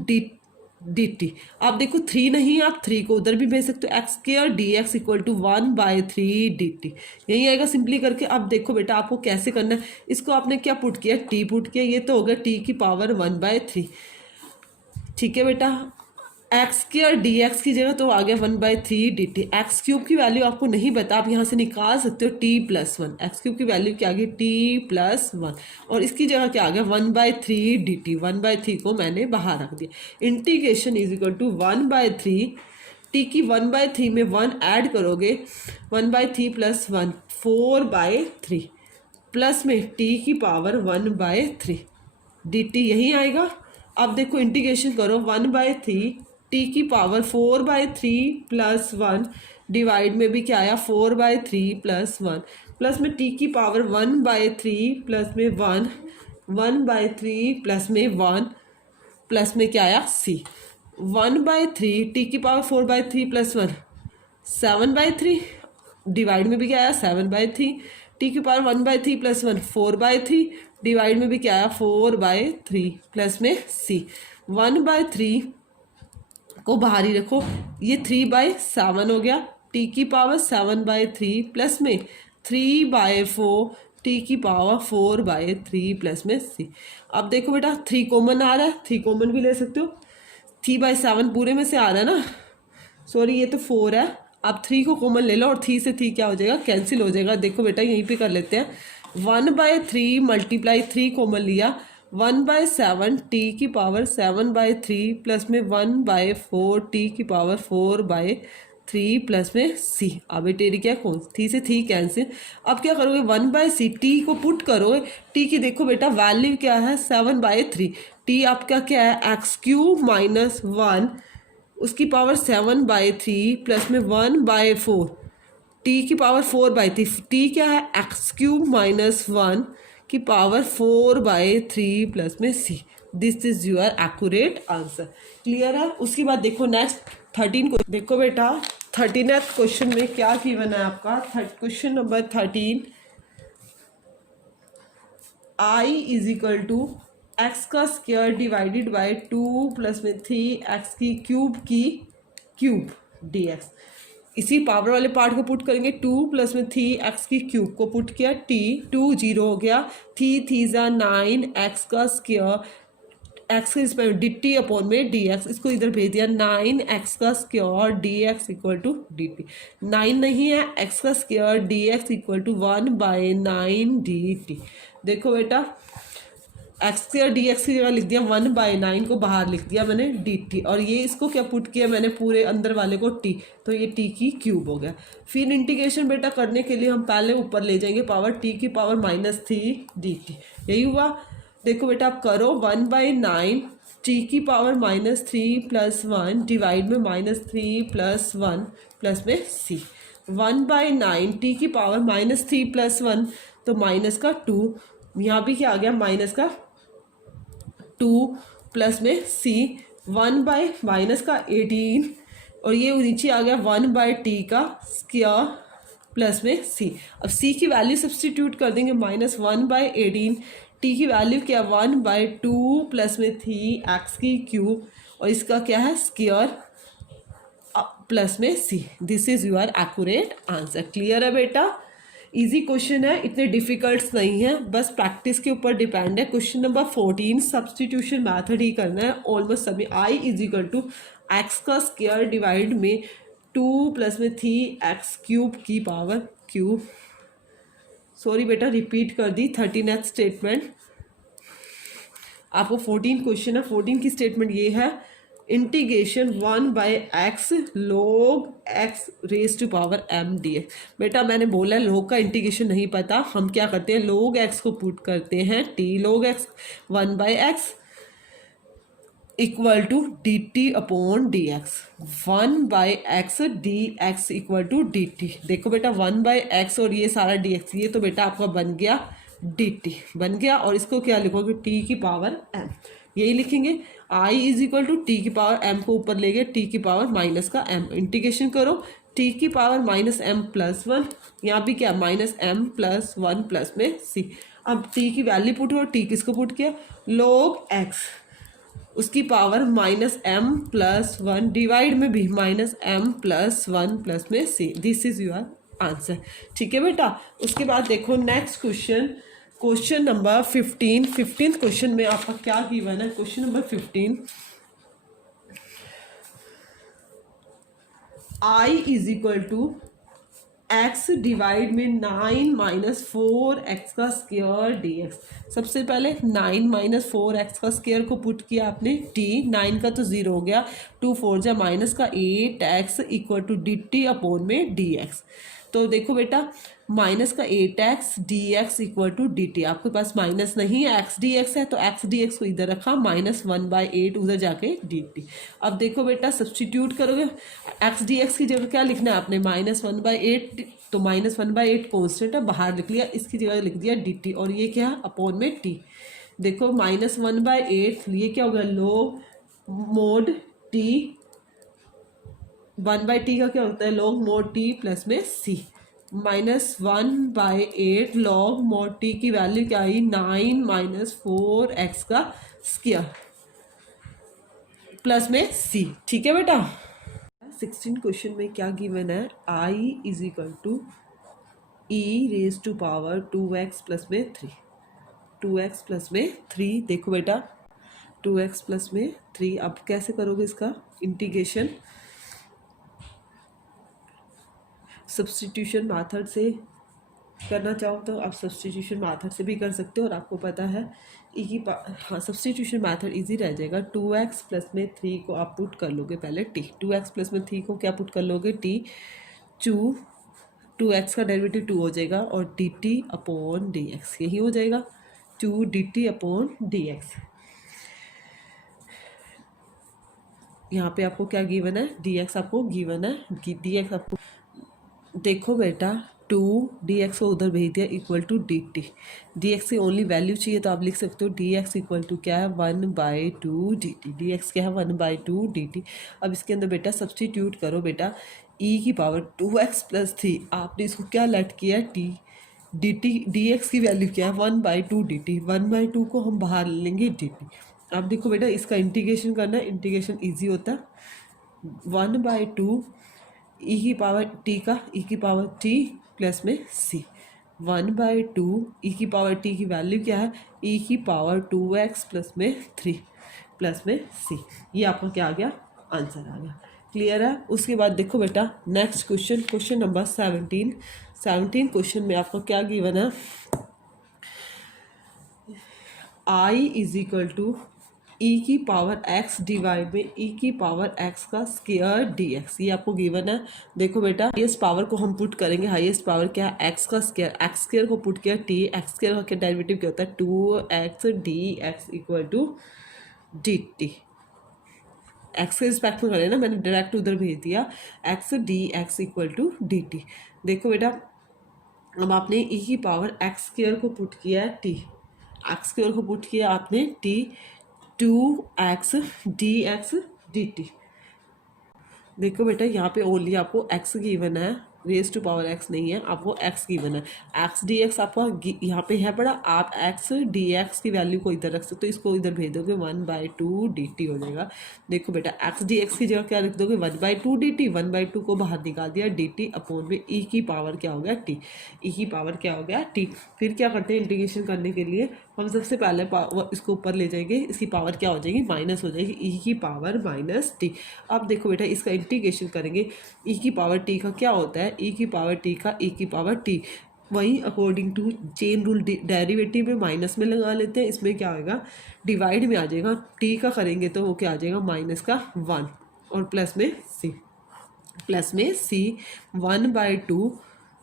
dt। आप देखो 3 नहीं, आप 3 को उधर भी भेज सकते हो, x² dx equal to 1/3 dt। यही आएगा सिंपली करके। अब देखो बेटा आपको कैसे करना है, इसको आपने क्या पुट किया, t पुट किया, ये तो हो गया t की पावर 1/3। ठीक है बेटा, x² dx की जगह तो आ गया 1/3 dt। x³ की वैल्यू आपको नहीं बता, आप यहाँ से निकाल सकते हो t+1, x³ की वैल्यू क्या आ गई t+1, और इसकी जगह क्या आ गया 1/3 dt। 1/3 को मैंने बाहर रख दिया। Integration is equal to 1/3 t की 1/3 में 1 ऐड करोगे, 1/3 प्लस 1 4/3 प्लस में t की पावर 1/3 dt, यही आएगा। अब देखो इंटीग्रेशन करो, 1/3 टी की पावर 4/3 प्लस 1 डिवाइड में भी क्या आया 4/3 प्लस 1 प्लस में टी की पावर 1/3 प्लस में 1 1/3 प्लस में 1 प्लस में क्या आया c। 1/3 टी की पावर 4/3 प्लस 1 7/3 डिवाइड में भी क्या आया 7/3, टी की पावर 1/3 प्लस 1 4/3 डिवाइड में भी क्या आया 4/3 प्लस में c। 1/3 को बाहर ही रखो, ये 3/7 हो गया, टी की पावर 7/3 प्लस में 3/4 टी की पावर 4/3 प्लस में c। अब देखो बेटा 3 कॉमन आ रहा है, 3 कॉमन भी ले सकते हो, 3/7 पूरे में से आ रहा है ना, सॉरी ये तो 4 है, अब 3 को कॉमन ले लो और 3 से 3 क्या हो जाएगा, कैंसिल हो जाएगा। देखो बेटा यहीं पे कर लेते हैं, 1/3 मल्टीप्लाई 3 कॉमन लिया, 1/7 टी की पावर 7/3 प्लस में 1/4 टी की पावर 4/3 प्लस में सी। अब बेटे क्या कौन, 3 से 3 कैंसिल। अब क्या करोगे, 1/c टी को पुट करोगे, टी की देखो बेटा वैल्यू क्या है 7/3, टी आपका क्या है x³ माइनस 1 उसकी पावर 7/3 प्लस में 1/4 टी की पावर 4/3, टी क्या है x³ माइनस 1 की पावर 4/3 प्लस में सी। This is your accurate answer. Clear है। उसके बाद देखो नेक्स्ट 13 को देखो बेटा, 13th क्वेश्चन में क्या गिवन है आपका, question number 13, i is equal to x का स्क्वायर डिवाइडेड बाय 2 प्लस में 3x की क्यूब डी एक्स। इसी पावर वाले पार्ट को पुट करेंगे, 2 प्लस में 3x की क्यूब को पुट किया, टी 2 0 हो गया, 3 3 9 x का स्क्वायर एक्स के रिस्पेक्ट डी टी अपॉन में डी एक्स, इसको इधर भेज दिया, 9x का square d x equal to d t. 9 नहीं है, x का square d x equal to 1/9 d t. देखो बेटा एक्स स्क्वायर डी एक्स की जगह लिख दिया 1/9 को बाहर लिख दिया मैंने डी टी, और ये इसको क्या पुट किया मैंने पूरे अंदर वाले को टी, तो ये टी की क्यूब हो गया। फिर इंटीग्रेशन बेटा करने के लिए हम पहले ऊपर ले जाएंगे पावर टी की पावर -3 डी टी, यही हुआ। देखो बेटा आप करो 1/9 टी की पावर -3 प्लस 1 डिवाइड में -3 प्लस 1 प्लस में सी। 1/9 टी की पावर -3 प्लस 1 तो माइनस का 2, यहाँ भी क्या आ गया माइनस का 2 प्लस में सी, 1/माइनस का 18 और ये नीचे आ गया 1/t का स्क्वायर प्लस में सी। अब सी की वैल्यू सब्सटीट्यूट कर देंगे, -1/18, टी की वैल्यू क्या 1/2 प्लस में 3x की क्यूब और इसका क्या है स्क्वायर प्लस में सी। This is your accurate answer. Clear है बेटा, इजी क्वेश्चन है, इतने डिफिकल्ट नहीं है, बस प्रैक्टिस के ऊपर डिपेंड है। क्वेश्चन नंबर 14 सब्सटीट्यूशन मेथड ही करना है ऑलमोस्ट सभी। आई इज इक्वल टू एक्स का स्क्वायर डिवाइड में 2 प्लस में 3x क्यूब की पावर क्यूब, सॉरी बेटा रिपीट कर दी 13th स्टेटमेंट। आपको 14 क्वेश्चन है, 14 की स्टेटमेंट ये है, integration 1/x log x raise to power m dx। बेटा मैंने बोला log का इंटीग्रेशन नहीं पता, हम क्या करते हैं log x को पुट करते हैं t log x 1/x equal to d t upon d x, 1/x dx equal to d t. देखो बेटा 1/x और ये सारा dx, ये तो बेटा आपका बन गया dt बन गया, और इसको क्या लिखोगे t की पावर m, यही लिखेंगे। i is equal to t की पावर m को ऊपर ले गए, t की पावर माइनस का m, इंटीग्रेशन करो t की पावर -m प्लस 1, यहाँ भी क्या -m प्लस 1 प्लस में c। अब t की वैल्यू पुट हो, t किसको पुट किया log x उसकी पावर -m प्लस 1 डिवाइड में भी -m प्लस 1 प्लस में c। This is your answer. ठीक है बेटा। उसके बाद देखो next question, question number 15। 15th question में आपका क्या गिवन है, question number 15, i is equal to x divide में 9 - 4x का स्क्वायर dx। सबसे पहले 9 - 4x का स्क्वायर को पुट किया आपने t, 9 का तो 0 हो गया, 2 4 जा माइनस का 8x equal to d t upon में dx। तो देखो बेटा माइनस का 8x dx equal to d t, आपके पास माइनस नहीं है x dx है तो x dx को इधर रखा, -1/8 उधर जाके डी टी। अब देखो बेटा सब्सटीट्यूट करोगे, x dx की जगह क्या लिखना है आपने -1/8, तो -1/8 कॉन्स्टेंट है बाहर लिख लिया, इसकी जगह लिख दिया डी टी, और ये क्या है अपॉन में t। देखो -1/8 ये क्या होगा log मोड t, 1/t का क्या होता है log मोड t प्लस में c, -1/8 log मोड t की वैल्यू क्या आई 9 - 4x का स्क्वायर प्लस में c। ठीक है बेटा। 16 क्वेश्चन में क्या गिवन है, i is equal to e raise to power 2x plus में 3, 2x प्लस में 3। देखो बेटा 2x प्लस में 3, अब कैसे करोगे इसका इंटीग्रेशन, सब्स्टिट्यूशन मेथड से करना चाहो तो आप सब्स्टिट्यूशन मेथड से भी कर सकते हो, और आपको पता है हाँ सब्स्टिट्यूशन मेथड इजी रह जाएगा। 2x प्लस में 3 को आप पुट कर लोगे पहले t, 2x प्लस में 3 को क्या पुट कर लोगे t, 2x का डेरिवेटिव 2 हो जाएगा और dt अपॉन dx, यही हो जाएगा 2 dt अपॉन dx। यहाँ पे आपको क्या गिवन है, dx आपको गिवन है, dx आपको देखो बेटा 2 dx को उधर भेज दिया इक्वल टू dt, dx की ओनली वैल्यू चाहिए तो आप लिख सकते हो dx इक्वल टू क्या है 1/2 dt, dx क्या है 1/2 dt। अब इसके अंदर बेटा सब्सटीट्यूट करो बेटा e की पावर 2x प्लस 3, आपने इसको क्या लेट किया है t, dt dx की वैल्यू क्या है 1/2 dt, 1/2 को हम बाहर लेंगे dt। अब देखो बेटा इसका इंटीग्रेशन करना है, इंटीग्रेशन ईजी होता है 1/2 ई की पावर टी का ई की पावर टी प्लस में सी, 1/2 ई की पावर टी की वैल्यू क्या है ई की पावर 2x प्लस में 3 प्लस में सी, ये आपका क्या आ गया आंसर आ गया। क्लियर है। उसके बाद देखो बेटा next question, question number 17 question में आपको क्या गिवन है, आई इज इक्वल टू ई की पावर x डिवाइड में ई की पावर x का स्क्वायर dx, ये आपको गिवन है। देखो बेटा हाईएस्ट पावर को हम पुट करेंगे, हाईएस्ट पावर क्या है x का स्क्वायर, x स्क्वायर को पुट किया t, x स्क्वायर का क्या डेरिवेटिव क्या होता है 2x dx equal to dt, x के रिस्पेक्ट में करें ना, मैंने डायरेक्ट उधर भेज दिया x dx equal to dt। देखो बेटा अब आपने ई की पावर x स्क्वायर को पुट किया है t, x स्क्वायर को पुट किया आपने t 2x dx dt। देखो बेटा यहाँ पे ओनली आपको x गिवन है, रेज टू पावर x नहीं है, आपको x गिवन है, x dx आपका यहाँ पे है पड़ा, आप x dx की वैल्यू को इधर रख सकते हो, इसको इधर भेज दोगे 1/2 dt हो जाएगा। देखो बेटा x dx की जगह क्या रख दोगे 1/2 dt, 1/2 को बाहर निकाल दिया dt अपॉन में e की पावर क्या हो गया t, e की पावर क्या हो गया t। फिर क्या करते हैं इंटीग्रेशन करने के लिए हम सबसे पहले इसको ऊपर ले जाएंगे, इसकी पावर क्या हो जाएगी माइनस हो जाएगी e की पावर माइनस टी। अब देखो बेटा इसका इंटीग्रेशन करेंगे, e की पावर t का क्या होता है e की पावर t का e की पावर t, वहीं according to chain rule derivative में माइनस में लगा लेते हैं, इसमें क्या होगा डिवाइड में आ जाएगा, t का करेंगे तो वो क्या आ जाएगा माइनस का 1 और प्लस में c 1/2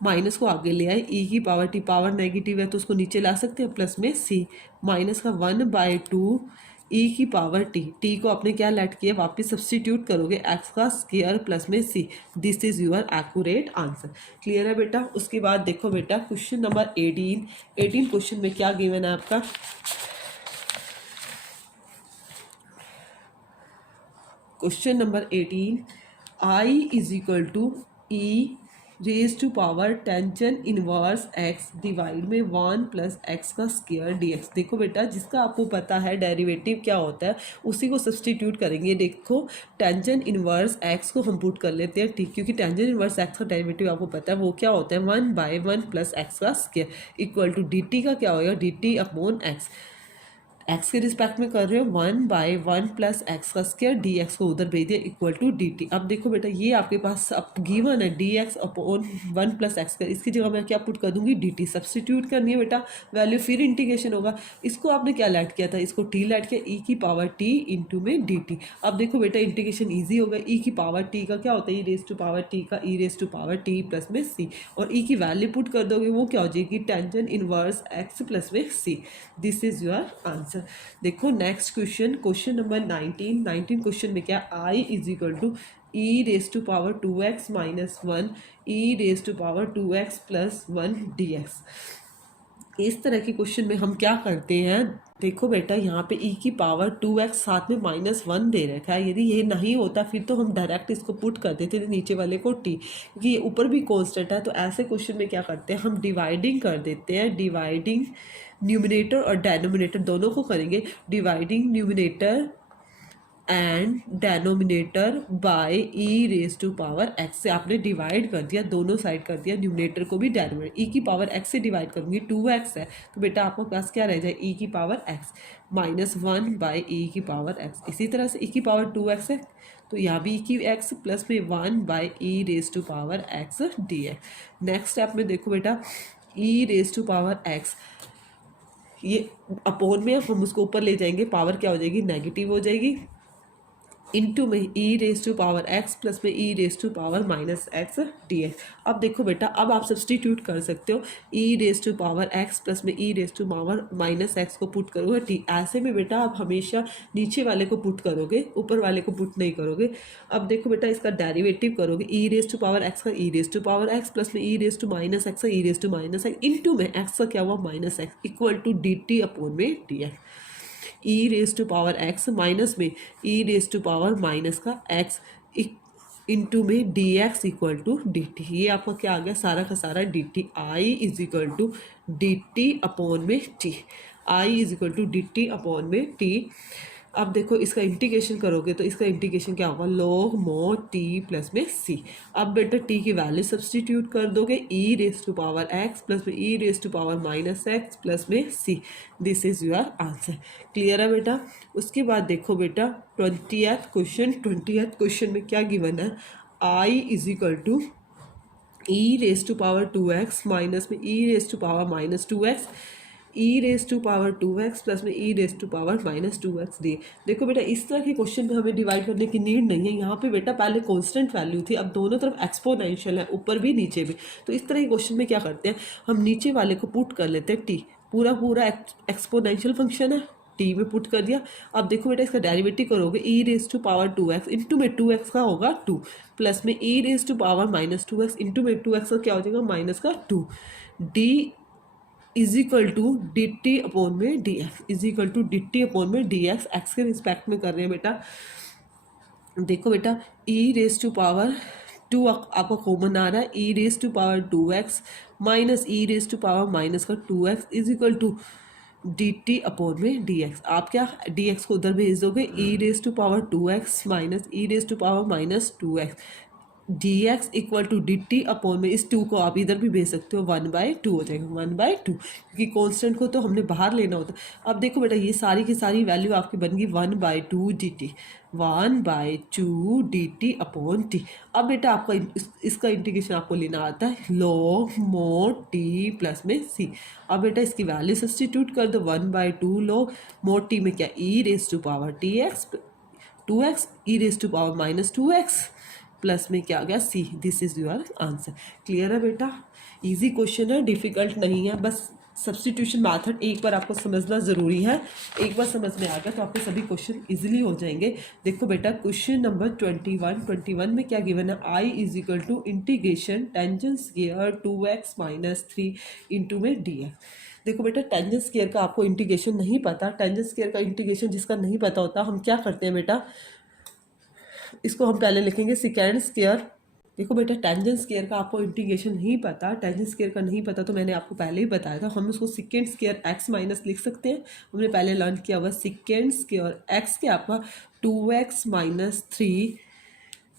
माइनस को आगे ले आए, ई की पावर टी, पावर नेगेटिव है तो उसको नीचे ला सकते हैं, प्लस में सी माइनस का 1/2 ई की पावर टी, टी को आपने क्या लेट किया वापस सब्सटीट्यूट करोगे एक्स का स्क्वायर प्लस में सी, this is your accurate answer. Clear है बेटा। उसके बाद देखो बेटा क्वेश्चन नंबर 18 क्वेश्चन में क्या गिवन है आपका, question number 18 I is equal to e raise to power tension inverse x divide में 1 प्लस एक्स का स्क्वायर dx। देखो बेटा जिसका आपको पता है डेरिवेटिव क्या होता है उसी को सब्सटीट्यूट करेंगे। देखो टेंशन इनवर्स x को हम पुट कर लेते हैं ठीक, क्योंकि टेंशन इनवर्स x का डेरिवेटिव आपको पता है वो क्या होता है 1/1 प्लस एक्स का स्क्वायर इक्वल टू dt का क्या होगा dt अपॉन एक्स, एक्स के रिस्पेक्ट में कर रहे हो 1/1 प्लस एक्स का स्क्वायर dx को उधर भेज दिया इक्वल टू dt। अब देखो बेटा ये आपके पास अब गिवन है dx अपॉन 1 प्लस एक्स का, इसकी जगह मैं क्या पुट कर दूंगी dt, सब्सटीट्यूट करनी है बेटा वैल्यू, फिर इंटीग्रेशन होगा। इसको आपने क्या लेट किया था, इसको t लेट किया e की पावर t इंटू में dt। अब देखो बेटा इंटीग्रेशन ईजी होगा, e की पावर t का क्या होता है e raise to power t का e raise to power t plus में c, और e की वैल्यू पुट कर दोगे वो क्या हो जाएगी टेंशन इनवर्स x प्लस में c, this is your answer. देखो next question, question number 19 question में क्या i is equal to e raise to power 2x minus 1 e raise to power 2x plus 1 dx। इस तरह के question में हम क्या करते हैं, देखो बेटा यहाँ पे e की पावर 2x साथ में -1 दे रखा है, यदि ये नहीं होता फिर तो हम डायरेक्ट इसको पुट कर देते थे नीचे वाले को t, क्योंकि ये ऊपर भी कांस्टेंट है। तो ऐसे क्वेश्चन में क्या करते हैं हम डिवाइडिंग कर देते हैं, डिवाइडिंग न्यूमिनेटर और डेनोमिनेटर दोनों को करेंगे, dividing numerator and denominator by e raise to power x से आपने डिवाइड कर दिया, दोनों साइड कर दिया, न्यूमिनेटर को भी डेनोमिनेटर। ई की पावर एक्स से डिवाइड करूँगी, 2x है तो बेटा आपको पास क्या रह जाए, ई की पावर एक्स -1 बाई ई की पावर एक्स। इसी तरह से ई की पावर 2x है तो यहाँ भी ई की एक्स प्लस में 1 by e raise to power x D x. Next step में देखो बेटा, e raise to power x, ये अपोन में हम उसको ऊपर ले जाएंगे, पावर क्या हो जाएगी, नेगेटिव हो जाएगी, इनटू में e raise to power x plus में e raise to power -x dx। अब देखो बेटा, अब आप सब्सटीट्यूट कर सकते हो, e raise to power x plus में e raise to power -x को पुट करोगे टी। ऐसे में बेटा आप हमेशा नीचे वाले को पुट करोगे, ऊपर वाले को पुट नहीं करोगे। अब देखो बेटा, इसका डेरिवेटिव करोगे, e raise to power x का e raise to power x plus में ई रेज टू -x का e raise to -x into में एक्स का क्या हुआ -x equal to d t upon में d x. E raise to power x minus में e raise to power minus का x into में d x equal to d t. ये आपका क्या आ गया, सारा का सारा d t. I is equal to d t upon में t, I is equal to d t upon में टी। अब देखो इसका इंटीग्रेशन करोगे तो इसका इंटीग्रेशन क्या होगा, log mod t प्लस में c। अब बेटा t की वैल्यू सब्सटीट्यूट कर दोगे, e raise to power x plus में e raise to power -x plus में c। This is your answer. Clear है बेटा। उसके बाद देखो बेटा 20th क्वेश्चन में क्या गिवन है, i is equal to e raise to power 2x minus में e raise to power -2x, e raise to power 2x plus में e raise to power -2x दी। देखो बेटा, इस तरह के क्वेश्चन में हमें डिवाइड करने की नीड नहीं है। यहाँ पे बेटा पहले कांस्टेंट वैल्यू थी, अब दोनों तरफ एक्सपोनेंशियल है, ऊपर भी नीचे भी। तो इस तरह के क्वेश्चन में क्या करते हैं, हम नीचे वाले को पुट कर लेते हैं टी, पूरा पूरा एक्सपोनेंशियल फंक्शन है, टी में पुट कर दिया। अब देखो बेटा, इसका डेरिवेटिव करोगे, e raise to power 2x into में 2x का होगा 2 प्लस में e raise to power -2x into में 2x का क्या हो जाएगा, माइनस का 2 d is equal to d t upon में d x, is equal to d t upon में डी एक्स, एक्स के रिस्पेक्ट में कर रहे हैं बेटा। देखो बेटा, ई रेज टू पावर 2 आपको कॉमन आ रहा है, e raise to power 2x minus e raise to power minus का 2x is equal to d t upon में डी एक्स। आप क्या डी एक्स को उधर भेज दोगे, e raise to power 2x minus e raise to power -2x d x equal to d t upon में, इस 2 को आप इधर भी भेज सकते हो, 1/2 हो जाएगा, 1/2, क्योंकि कांस्टेंट को तो हमने बाहर लेना होता। अब देखो बेटा, ये सारी की सारी वैल्यू आपकी बन गई 1/2 d T, 1/2 d t upon T. अब बेटा आपका इसका इंटीग्रेशन आपको लेना आता है, log mod t प्लस में c। अब बेटा इसकी वैल्यू सब्सटीट्यूट कर दो, 1/2 log mod t में क्या, e raise to power t x 2x e raise to power -2x plus में क्या आ गया c। This is your answer. Clear है बेटा, इजी क्वेश्चन है, डिफिकल्ट नहीं है, बस सब्सटीट्यूशन मेथड एक बार आपको समझना ज़रूरी है। एक बार समझ में आ गया तो आपके सभी क्वेश्चन इजीली हो जाएंगे। देखो बेटा, क्वेश्चन नंबर 21 में क्या गिवन है, i is equal to integration tangent square 2x -3 into में dx। देखो बेटा, टेंजेंट स्क्वायर का आपको इंटीग्रेशन नहीं पता, टेंजेंट स्क्वायर का इंटीग्रेशन जिसका नहीं पता होता, हम क्या करते हैं बेटा, इसको हम पहले लिखेंगे सेकेंड स्क्वायर। देखो बेटा, टेंजेंट स्क्वायर का आपको इंटीग्रेशन नहीं पता, टेंजेंट स्क्वायर का नहीं पता तो मैंने आपको पहले ही बताया था, हम उसको सेकेंड स्क्वायर एक्स माइनस लिख सकते हैं। हमने पहले लर्न किया हुआ सेकेंड स्क्वायर एक्स के आपका 2x -3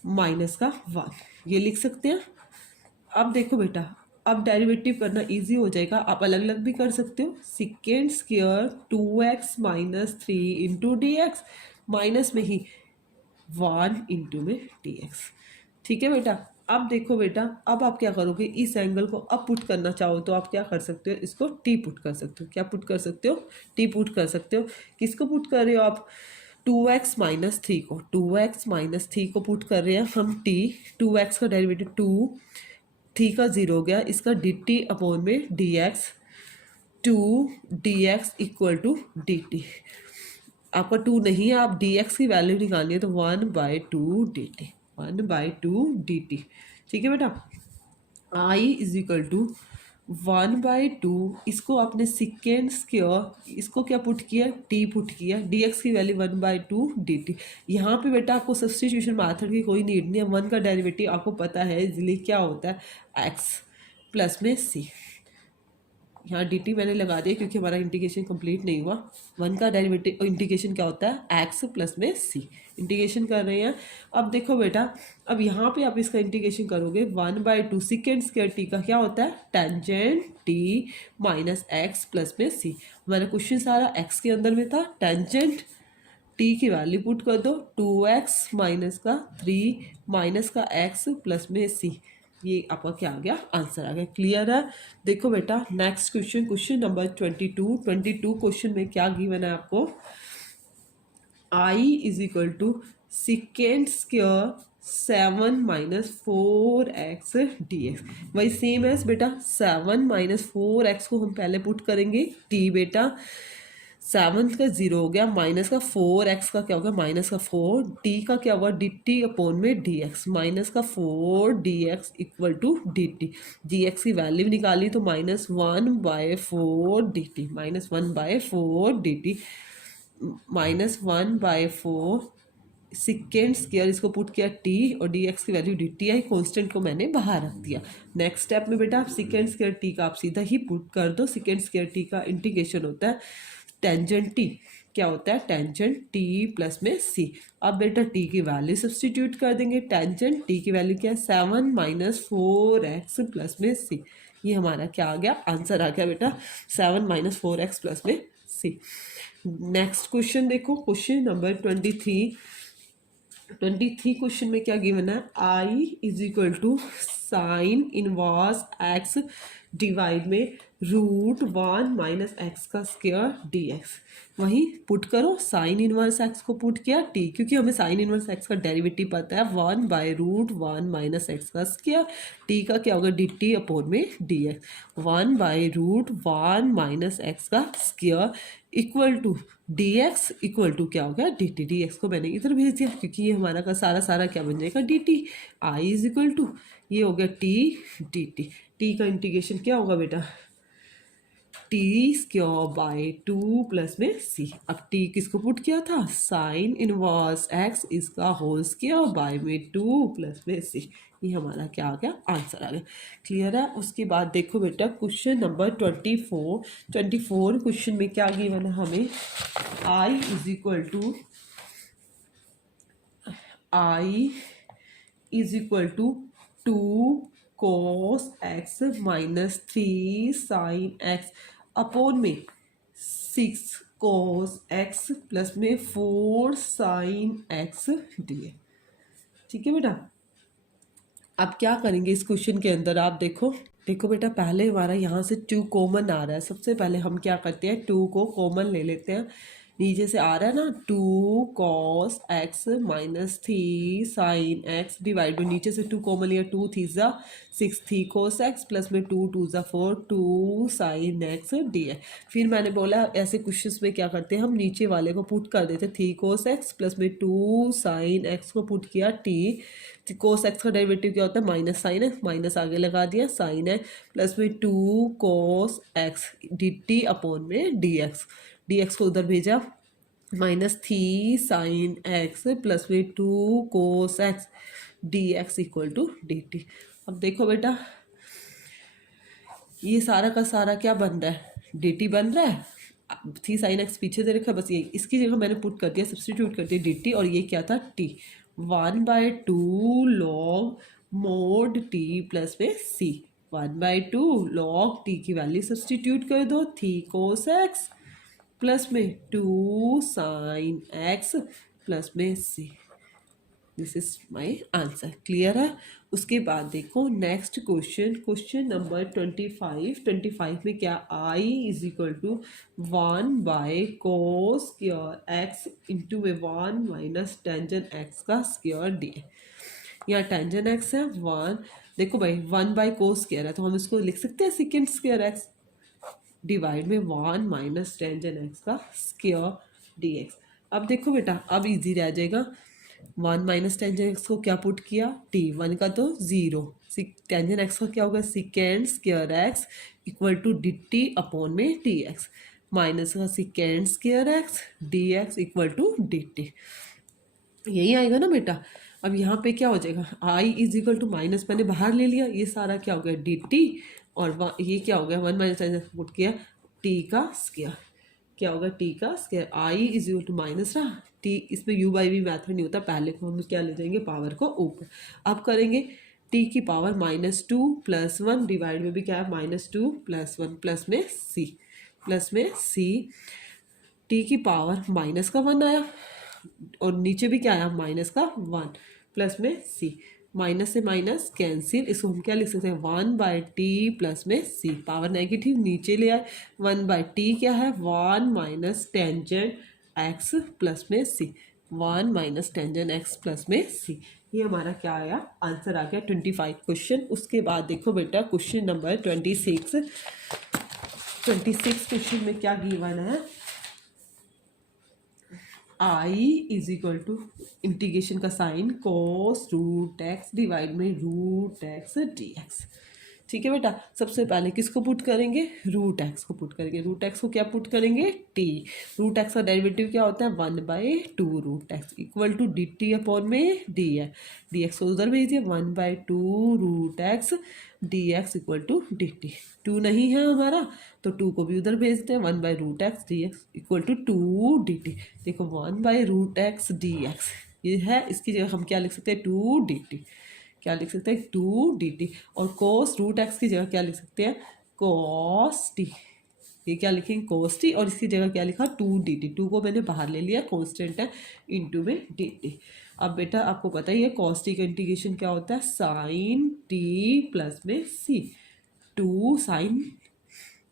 माइनस का 1, ये लिख सकते हैं। अब देखो बेटा, अब डेरिवेटिव करना इजी हो जाएगा, आप अलग अलग भी कर सकते हो, second square 2x -3 into d x minus में ही 1 इंटू में डी एक्स। ठीक है बेटा। अब देखो बेटा, अब आप क्या करोगे, इस एंगल को अब पुट करना चाहो तो आप क्या कर सकते हो, इसको टी पुट कर सकते हो। क्या पुट कर सकते हो, टी पुट कर सकते हो। किसको पुट कर रहे हो आप, 2x -3 को, 2x -3 को पुट कर रहे हैं हम टी, 2x का डेरिवेटिव 2, 3 का 0 हो गया, इसका डी टी अपॉन में d x, 2 d x equal to d t. आपका 2 नहीं है, आप डी एक्स की वैल्यू निकालनी है तो 1/2 डी टी, 1/2 डी टी। ठीक है बेटा। आई इज इक्वल टू 1/2, इसको आपने सेकेंड स्क्वायर, इसको क्या पुट किया, टी पुट किया, डी एक्स की वैल्यू 1/2 डी टी। यहाँ पे बेटा आपको सब्सटीट्यूशन मेथड की कोई नीड नहीं है, 1 का डेरिवेटिव आपको पता है इजीली क्या होता है, एक्स प्लस में सी। यहाँ डी टी मैंने लगा दिया क्योंकि हमारा इंटीग्रेशन कंप्लीट नहीं हुआ। वन का डेरिवेटिव इंटीग्रेशन क्या होता है, एक्स प्लस में सी। इंटीग्रेशन कर रहे हैं। अब देखो बेटा, अब यहाँ पे आप इसका इंटीग्रेशन करोगे 1/2 सेकेंड स्क्वायर टी का क्या होता है, tangent T minus x plus में सी। हमारा क्वेश्चन सारा एक्स के अंदर में था, टेंजेंट टी की वैल्यू पुट कर दो 2x माइनस का 3 माइनस का x प्लस में सी। ये आपका क्या आ गया, आंसर आ गया। क्लियर है। देखो बेटा next question, question number 22 question में क्या गिवन है आपको, I is equal to secant square 7 minus 4x dx। वही सेम है बेटा, 7 माइनस 4x को हम पहले पुट करेंगे t बेटा, 7 का 0 हो गया, माइनस का 4x का क्या होगा, माइनस का 4, टी का क्या होगा, डी टी अपॉन में डी एक्स, माइनस का 4 d x equal to d t. D x की वैल्यू निकाली तो -1/4 d t, -1/4 d t, -1/4 second square, इसको पुट किया टी और डी एक्स की वैल्यू डी टी आई, कॉन्स्टेंट को मैंने बाहर रख दिया। नेक्स्ट स्टेप में बेटा आप सेकेंड स्क्वायर टी का आप सीधा ही पुट कर दो। सेकेंड स्क्वायर टी का इंटीग्रेशन होता है टेंजेंट टी, क्या होता है, टेंजेंट टी प्लस में सी। अब बेटा टी की वैल्यू सब्सटीट्यूट कर देंगे, टेंजेंट टी की वैल्यू क्या है, 7 माइनस 4x प्लस में सी। ये हमारा क्या आ गया, आंसर आ गया बेटा, 7 माइनस 4x प्लस में सी। नेक्स्ट क्वेश्चन देखो, क्वेश्चन नंबर 23 क्वेश्चन में क्या गिवन है, आई is equal to sine inverse x divide में √1 माइनस एक्स का स्क्वायर डी एक्स। वहीं पुट करो, साइन इनवर्स एक्स को पुट किया टी, क्योंकि हमें साइन इनवर्स एक्स का डेरिवेटिव पता है 1/√1 माइनस एक्स का स्क्वायर, टी का क्या होगा, डी टी अपॉन में डी एक्स, 1/√1 माइनस एक्स का square equal to d x equal to क्या हो गया, डी टी। डी एक्स को मैंने इधर भेज दिया क्योंकि ये हमारा का सारा क्या बन जाएगा, d t. I is equal to ये हो गया टी डी टी। टी का इंटीग्रेशन क्या होगा बेटा, टी स्क्वायर बाई 2 प्लस में सी। अब टी किसको पुट किया था, साइन इनवर्स एक्स इसका होल स्क्वायर बाई में 2 प्लस में सी। ये हमारा क्या आ गया, आंसर आ गया। क्लियर है। उसके बाद देखो बेटा क्वेश्चन नंबर 24 क्वेश्चन में क्या गिवन है हमें, I is equal to 2 cos x minus 3 sine x upon में 6 cos x प्लस में 4 साइन x डी। ठीक है बेटा। अब क्या करेंगे इस क्वेश्चन के अंदर, आप देखो बेटा, पहले हमारा यहाँ से 2 कॉमन आ रहा है। सबसे पहले हम क्या करते हैं, 2 को कॉमन ले लेते हैं। नीचे से आ रहा है ना 2 cos x minus 3 sine x divide में, नीचे से 2 कॉमन लिया, 2 3 ज़ा 6 3 cos x प्लस में 2 2 ज़ा 4 2 साइन x डी है। फिर मैंने बोला ऐसे क्वेश्चंस में क्या करते हैं, हम नीचे वाले को पुट कर देते, 3 cos x प्लस में 2 साइन x को पुट किया टी। cos x का डेरिवेटिव क्या होता है, माइनस साइन है, माइनस आगे लगा दिया, साइन है प्लस में 2 cos x D t upon में डी एक्स। डी एक्स को उधर भेजा, -3 साइन एक्स प्लस में 2 cos x d x equal to d t. अब देखो बेटा ये सारा का सारा क्या बन रहा है, डी टी बन रहा है। 3 साइन एक्स पीछे दे रखा है, बस ये इसकी जगह मैंने पुट कर दिया, सब्सटीट्यूट कर दिया डी टी, और ये क्या था T, 1/2 log mode T plus में सी। 1/2 लॉग टी की वैल्यू सब्सटीट्यूट कर दो, 3 cos x प्लस में 2 साइन x प्लस में सी। This is my answer. Clear है। उसके बाद देखो नेक्स्ट क्वेश्चन, क्वेश्चन नंबर 25 में क्या, I is equal to 1/cos square x into 1 minus tangent x का स्क्वायर डी। यहाँ टेंजन एक्स है 1, देखो भाई 1/cos स्क्वायर है तो हम इसको लिख सकते हैं सेकेंड स्क्वायर एक्स डिवाइड में 1 माइनस टेंजन एक्स का स्क्वायर डी एक्स। अब देखो बेटा अब इजी रह जाएगा, 1 माइनस टेंजन एक्स को क्या पुट किया, टी, 1 का तो 0, टेंजन एक्स का क्या होगा, second square x equal to d t upon में डी एक्स, माइनस का second square x D x equal to d t. यही आएगा ना बेटा। अब यहाँ पे क्या हो जाएगा, आई इज इक्वल टू माइनस मैंने बाहर ले लिया, ये सारा क्या हो गया डी टी और ये क्या हो गया, 1 माइनस साइन एक्स पुट किया टी का स्क्वायर, क्या होगा टी का square, I is equal to minus रहा टी, इसमें यू बाई वी मैथड नहीं होता, पहले को हम क्या ले जाएंगे पावर को ऊपर। अब करेंगे टी की पावर -2 + 1 डिवाइड में भी क्या है -2 + 1 प्लस में सी टी की पावर माइनस का 1 आया और नीचे भी क्या आया माइनस का 1 प्लस में सी, माइनस से माइनस कैंसिल, इसको हम क्या लिख सकते हैं 1/t प्लस में सी, पावर नेगेटिव नीचे ले आए, 1/t क्या है 1 माइनस टेंजेंट एक्स प्लस में सी, 1 माइनस टेंजेंट एक्स प्लस में सी। ये हमारा क्या आया आंसर आ गया 25 क्वेश्चन। उसके बाद देखो बेटा क्वेश्चन नंबर 26 क्वेश्चन में क्या गिवन है, आई इज इक्वल टू इंटीग्रेशन का sine cos root x divide में रूट एक्स डी एक्स। ठीक है बेटा, सबसे पहले किसको पुट करेंगे रूट एक्स को पुट करेंगे, रूट एक्स को क्या पुट करेंगे टी, रूट एक्स का डेरिवेटिव क्या होता है 1/2 root x equal to d t upon में डी है, डी एक्स को उधर भेजिए 1/2 root x D x equal to d T, 2 नहीं है हमारा तो 2 को भी उधर भेजते हैं 1/रूट x D x equal to 2 d t. देखो 1/रूट एक्स डी एक्स ये है, इसकी जगह हम क्या लिख सकते हैं 2 डी टी, क्या लिख सकते हैं 2 डी टी, और कोस रूट एक्स की जगह क्या लिख सकते हैं कोस टी, ये क्या लिखेंगे कोस टी और इसकी जगह क्या लिखा 2 डी टी, 2 को मैंने बाहर ले लिया कॉन्स्टेंट है इनटू में डी टी। अब बेटा आपको पता ही है कॉस टी का इंटीग्रेशन क्या होता है साइन टी प्लस में सी, 2 साइन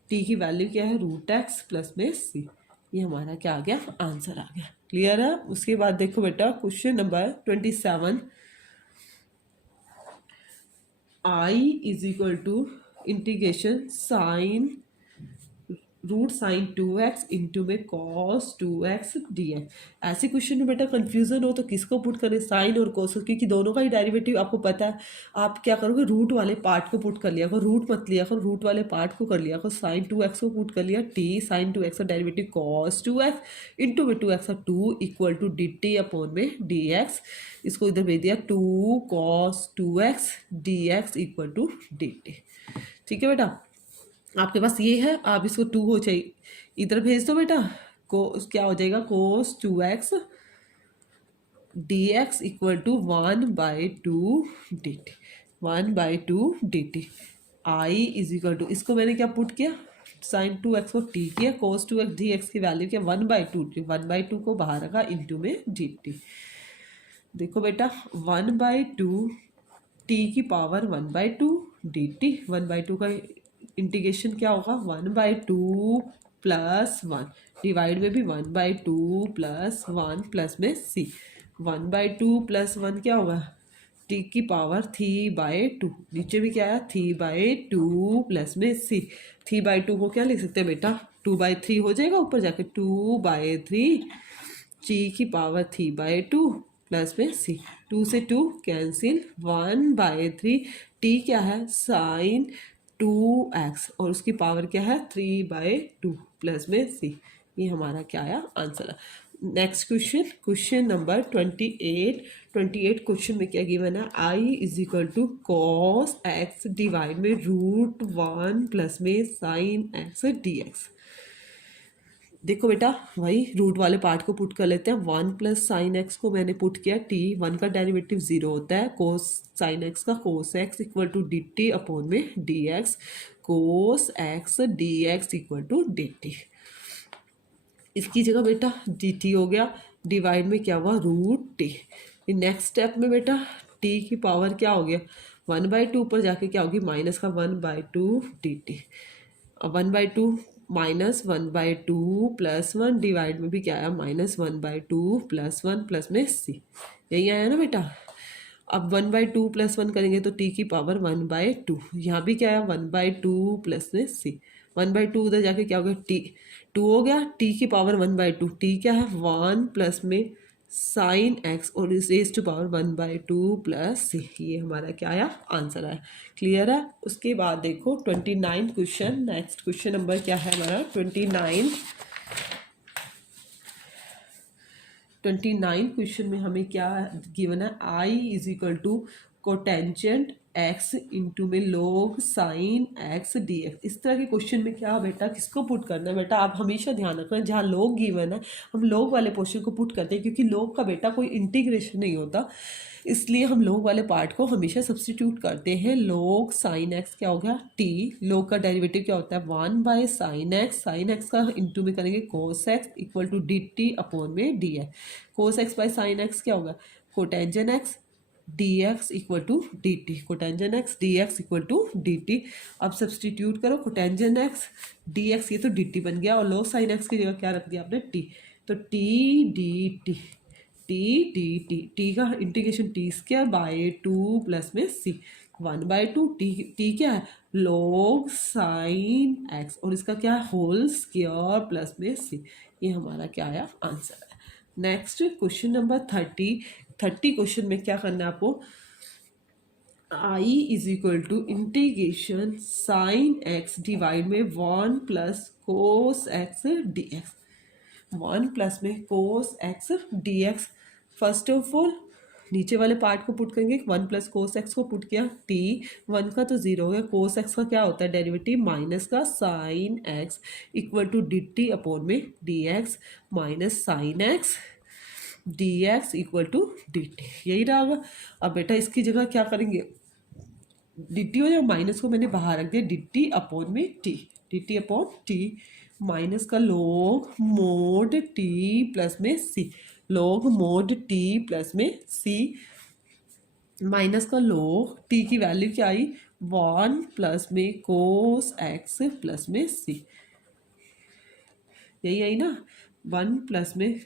टी की वैल्यू क्या है रूट एक्स प्लस में सी, ये हमारा क्या आ गया आंसर आ गया। क्लियर है। उसके बाद देखो बेटा question number 27, I is equal to integration sine root sine 2x into में कॉस 2x dx। ऐसे क्वेश्चन में बेटा कंफ्यूजन हो तो किसको पुट करें साइन और कॉस, क्योंकि दोनों का ही डेरिवेटिव आपको पता है, आप क्या करोगे रूट वाले पार्ट को पुट कर लिया करो, रूट मत लिया करो, रूट वाले पार्ट को कर लिया करो, साइन 2x को पुट कर लिया टी साइन 2x का डेरिवेटिव कॉस 2x इंटू में 2x का 2 equal to d t upon में डी एक्स, इसको इधर भेज दिया 2 cos 2x dx equal to d t. ठीक है बेटा, आपके पास ये है, आप इसको 2 हो चाहिए इधर भेज दो बेटा, को क्या हो जाएगा cos 2x dx equal to 1/2 dt, 1/2 dt। I is equal to, इसको मैंने क्या पुट किया साइन 2x को टी किया, कोस 2x dx की वैल्यू क्या 1/2, 1/2 को बाहर रखा इंटू में dt। देखो बेटा 1/2 टी की पावर 1/2 dt, 1/2 का इंटीग्रेशन क्या होगा 1/2 प्लस 1 डिवाइड में भी 1/2 प्लस 1 प्लस में सी, 1/2 प्लस 1 क्या होगा टी की पावर 3/2, नीचे भी क्या है 3/2 प्लस में सी, 3/2 को क्या लिख सकते हैं बेटा 2/3 हो जाएगा ऊपर जाके 2/3 टी की पावर 3/2 प्लस में सी, 2 से 2 कैंसिल 1/3 टी क्या है साइन 2x और उसकी पावर क्या है 3/2 प्लस में सी, ये हमारा क्या आया आंसर है। Next question, question number 28 question में क्या गिवन है आई is equal to cos x divide में √1 प्लस में साइन एक्स dx। देखो बेटा वही रूट वाले पार्ट को पुट कर लेते हैं, 1 प्लस साइन एक्स को मैंने पुट किया टी, 1 का डेरिवेटिव 0 होता है, कोस साइन एक्स का cos x equal to d t upon में d x, cos x D x equal to d t, इसकी जगह बेटा डी टी हो गया, डिवाइड में क्या हुआ रूट टी। नेक्स्ट स्टेप में बेटा टी की पावर क्या हो गया 1/2 ऊपर जाके क्या होगी माइनस का 1/2 d T, 1/2 minus 1/2 plus 1 divide में भी क्या आया -1/2 प्लस 1 प्लस में सी, यही आया ना बेटा। अब 1/2 प्लस 1 करेंगे तो टी की पावर 1/2, यहाँ भी क्या आया 1/2 प्लस में सी, 1/2 उधर जाके क्या हो गया टी 2 हो गया, टी की पावर 1/2, टी क्या है 1 प्लस में साइन एक्स और इस रेज टू पावर 1/2 प्लस सी, ये हमारा क्या आया आंसर आया। क्लियर है। उसके बाद देखो 29 क्वेश्चन, नेक्स्ट क्वेश्चन नंबर क्या है हमारा 29 क्वेश्चन में हमें क्या गिवन है आई is equal to cotangent x into में log sine x D x. इस तरह के क्वेश्चन में क्या बेटा किसको पुट करना है बेटा, आप हमेशा ध्यान रखना जहाँ log गिवन है हम log वाले पोर्शन को पुट करते हैं, क्योंकि log का बेटा कोई इंटीग्रेशन नहीं होता, इसलिए हम log वाले पार्ट को हमेशा सब्सटीट्यूट करते हैं। log साइन एक्स क्या हो गया t, log का डेरिवेटिव क्या होता है 1 साइन एक्स का इंटू में करेंगे cos x equal to d t upon में d x. Cos x by sine x क्या होगा cotangent x D x equal to d t, cotangent x D x equal to d t. अब substitute करो cotangent x D x, ये तो d T बन गया, और log साइन एक्स की जगह क्या रख दिया आपने टी, तो t d t, t d t, t का integration t square by 2 plus में सी 1/2, टी क्या है log साइन एक्स, और इसका क्या है होल स्क्वायर प्लस में सी। ये हमारा क्या आया आंसर है। नेक्स्ट क्वेश्चन नंबर 30 क्वेश्चन में क्या करना है आपको, I is equal to integration sine x divide में 1 plus cos x D x, 1 plus में cos x D x. First of all नीचे वाले पार्ट को पुट करेंगे, 1 प्लस कोस एक्स को पुट किया, टी 1 का तो 0 हो गया, कोस एक्स का क्या होता है डेरिवेटिव माइनस का sine x equal to d t upon में d x minus sine x D x equal to d t, यही रहेगा। अब बेटा इसकी जगह क्या करेंगे, डी टी हो जाए माइनस को मैंने बाहर रख दिया, डी टी अपॉन में T, d t upon T minus का log मोड टी प्लस में सी, log मोड टी प्लस में सी माइनस का log टी की वैल्यू क्या आई 1 प्लस में कोस एक्स प्लस में सी, यही आई ना 1 प्लस में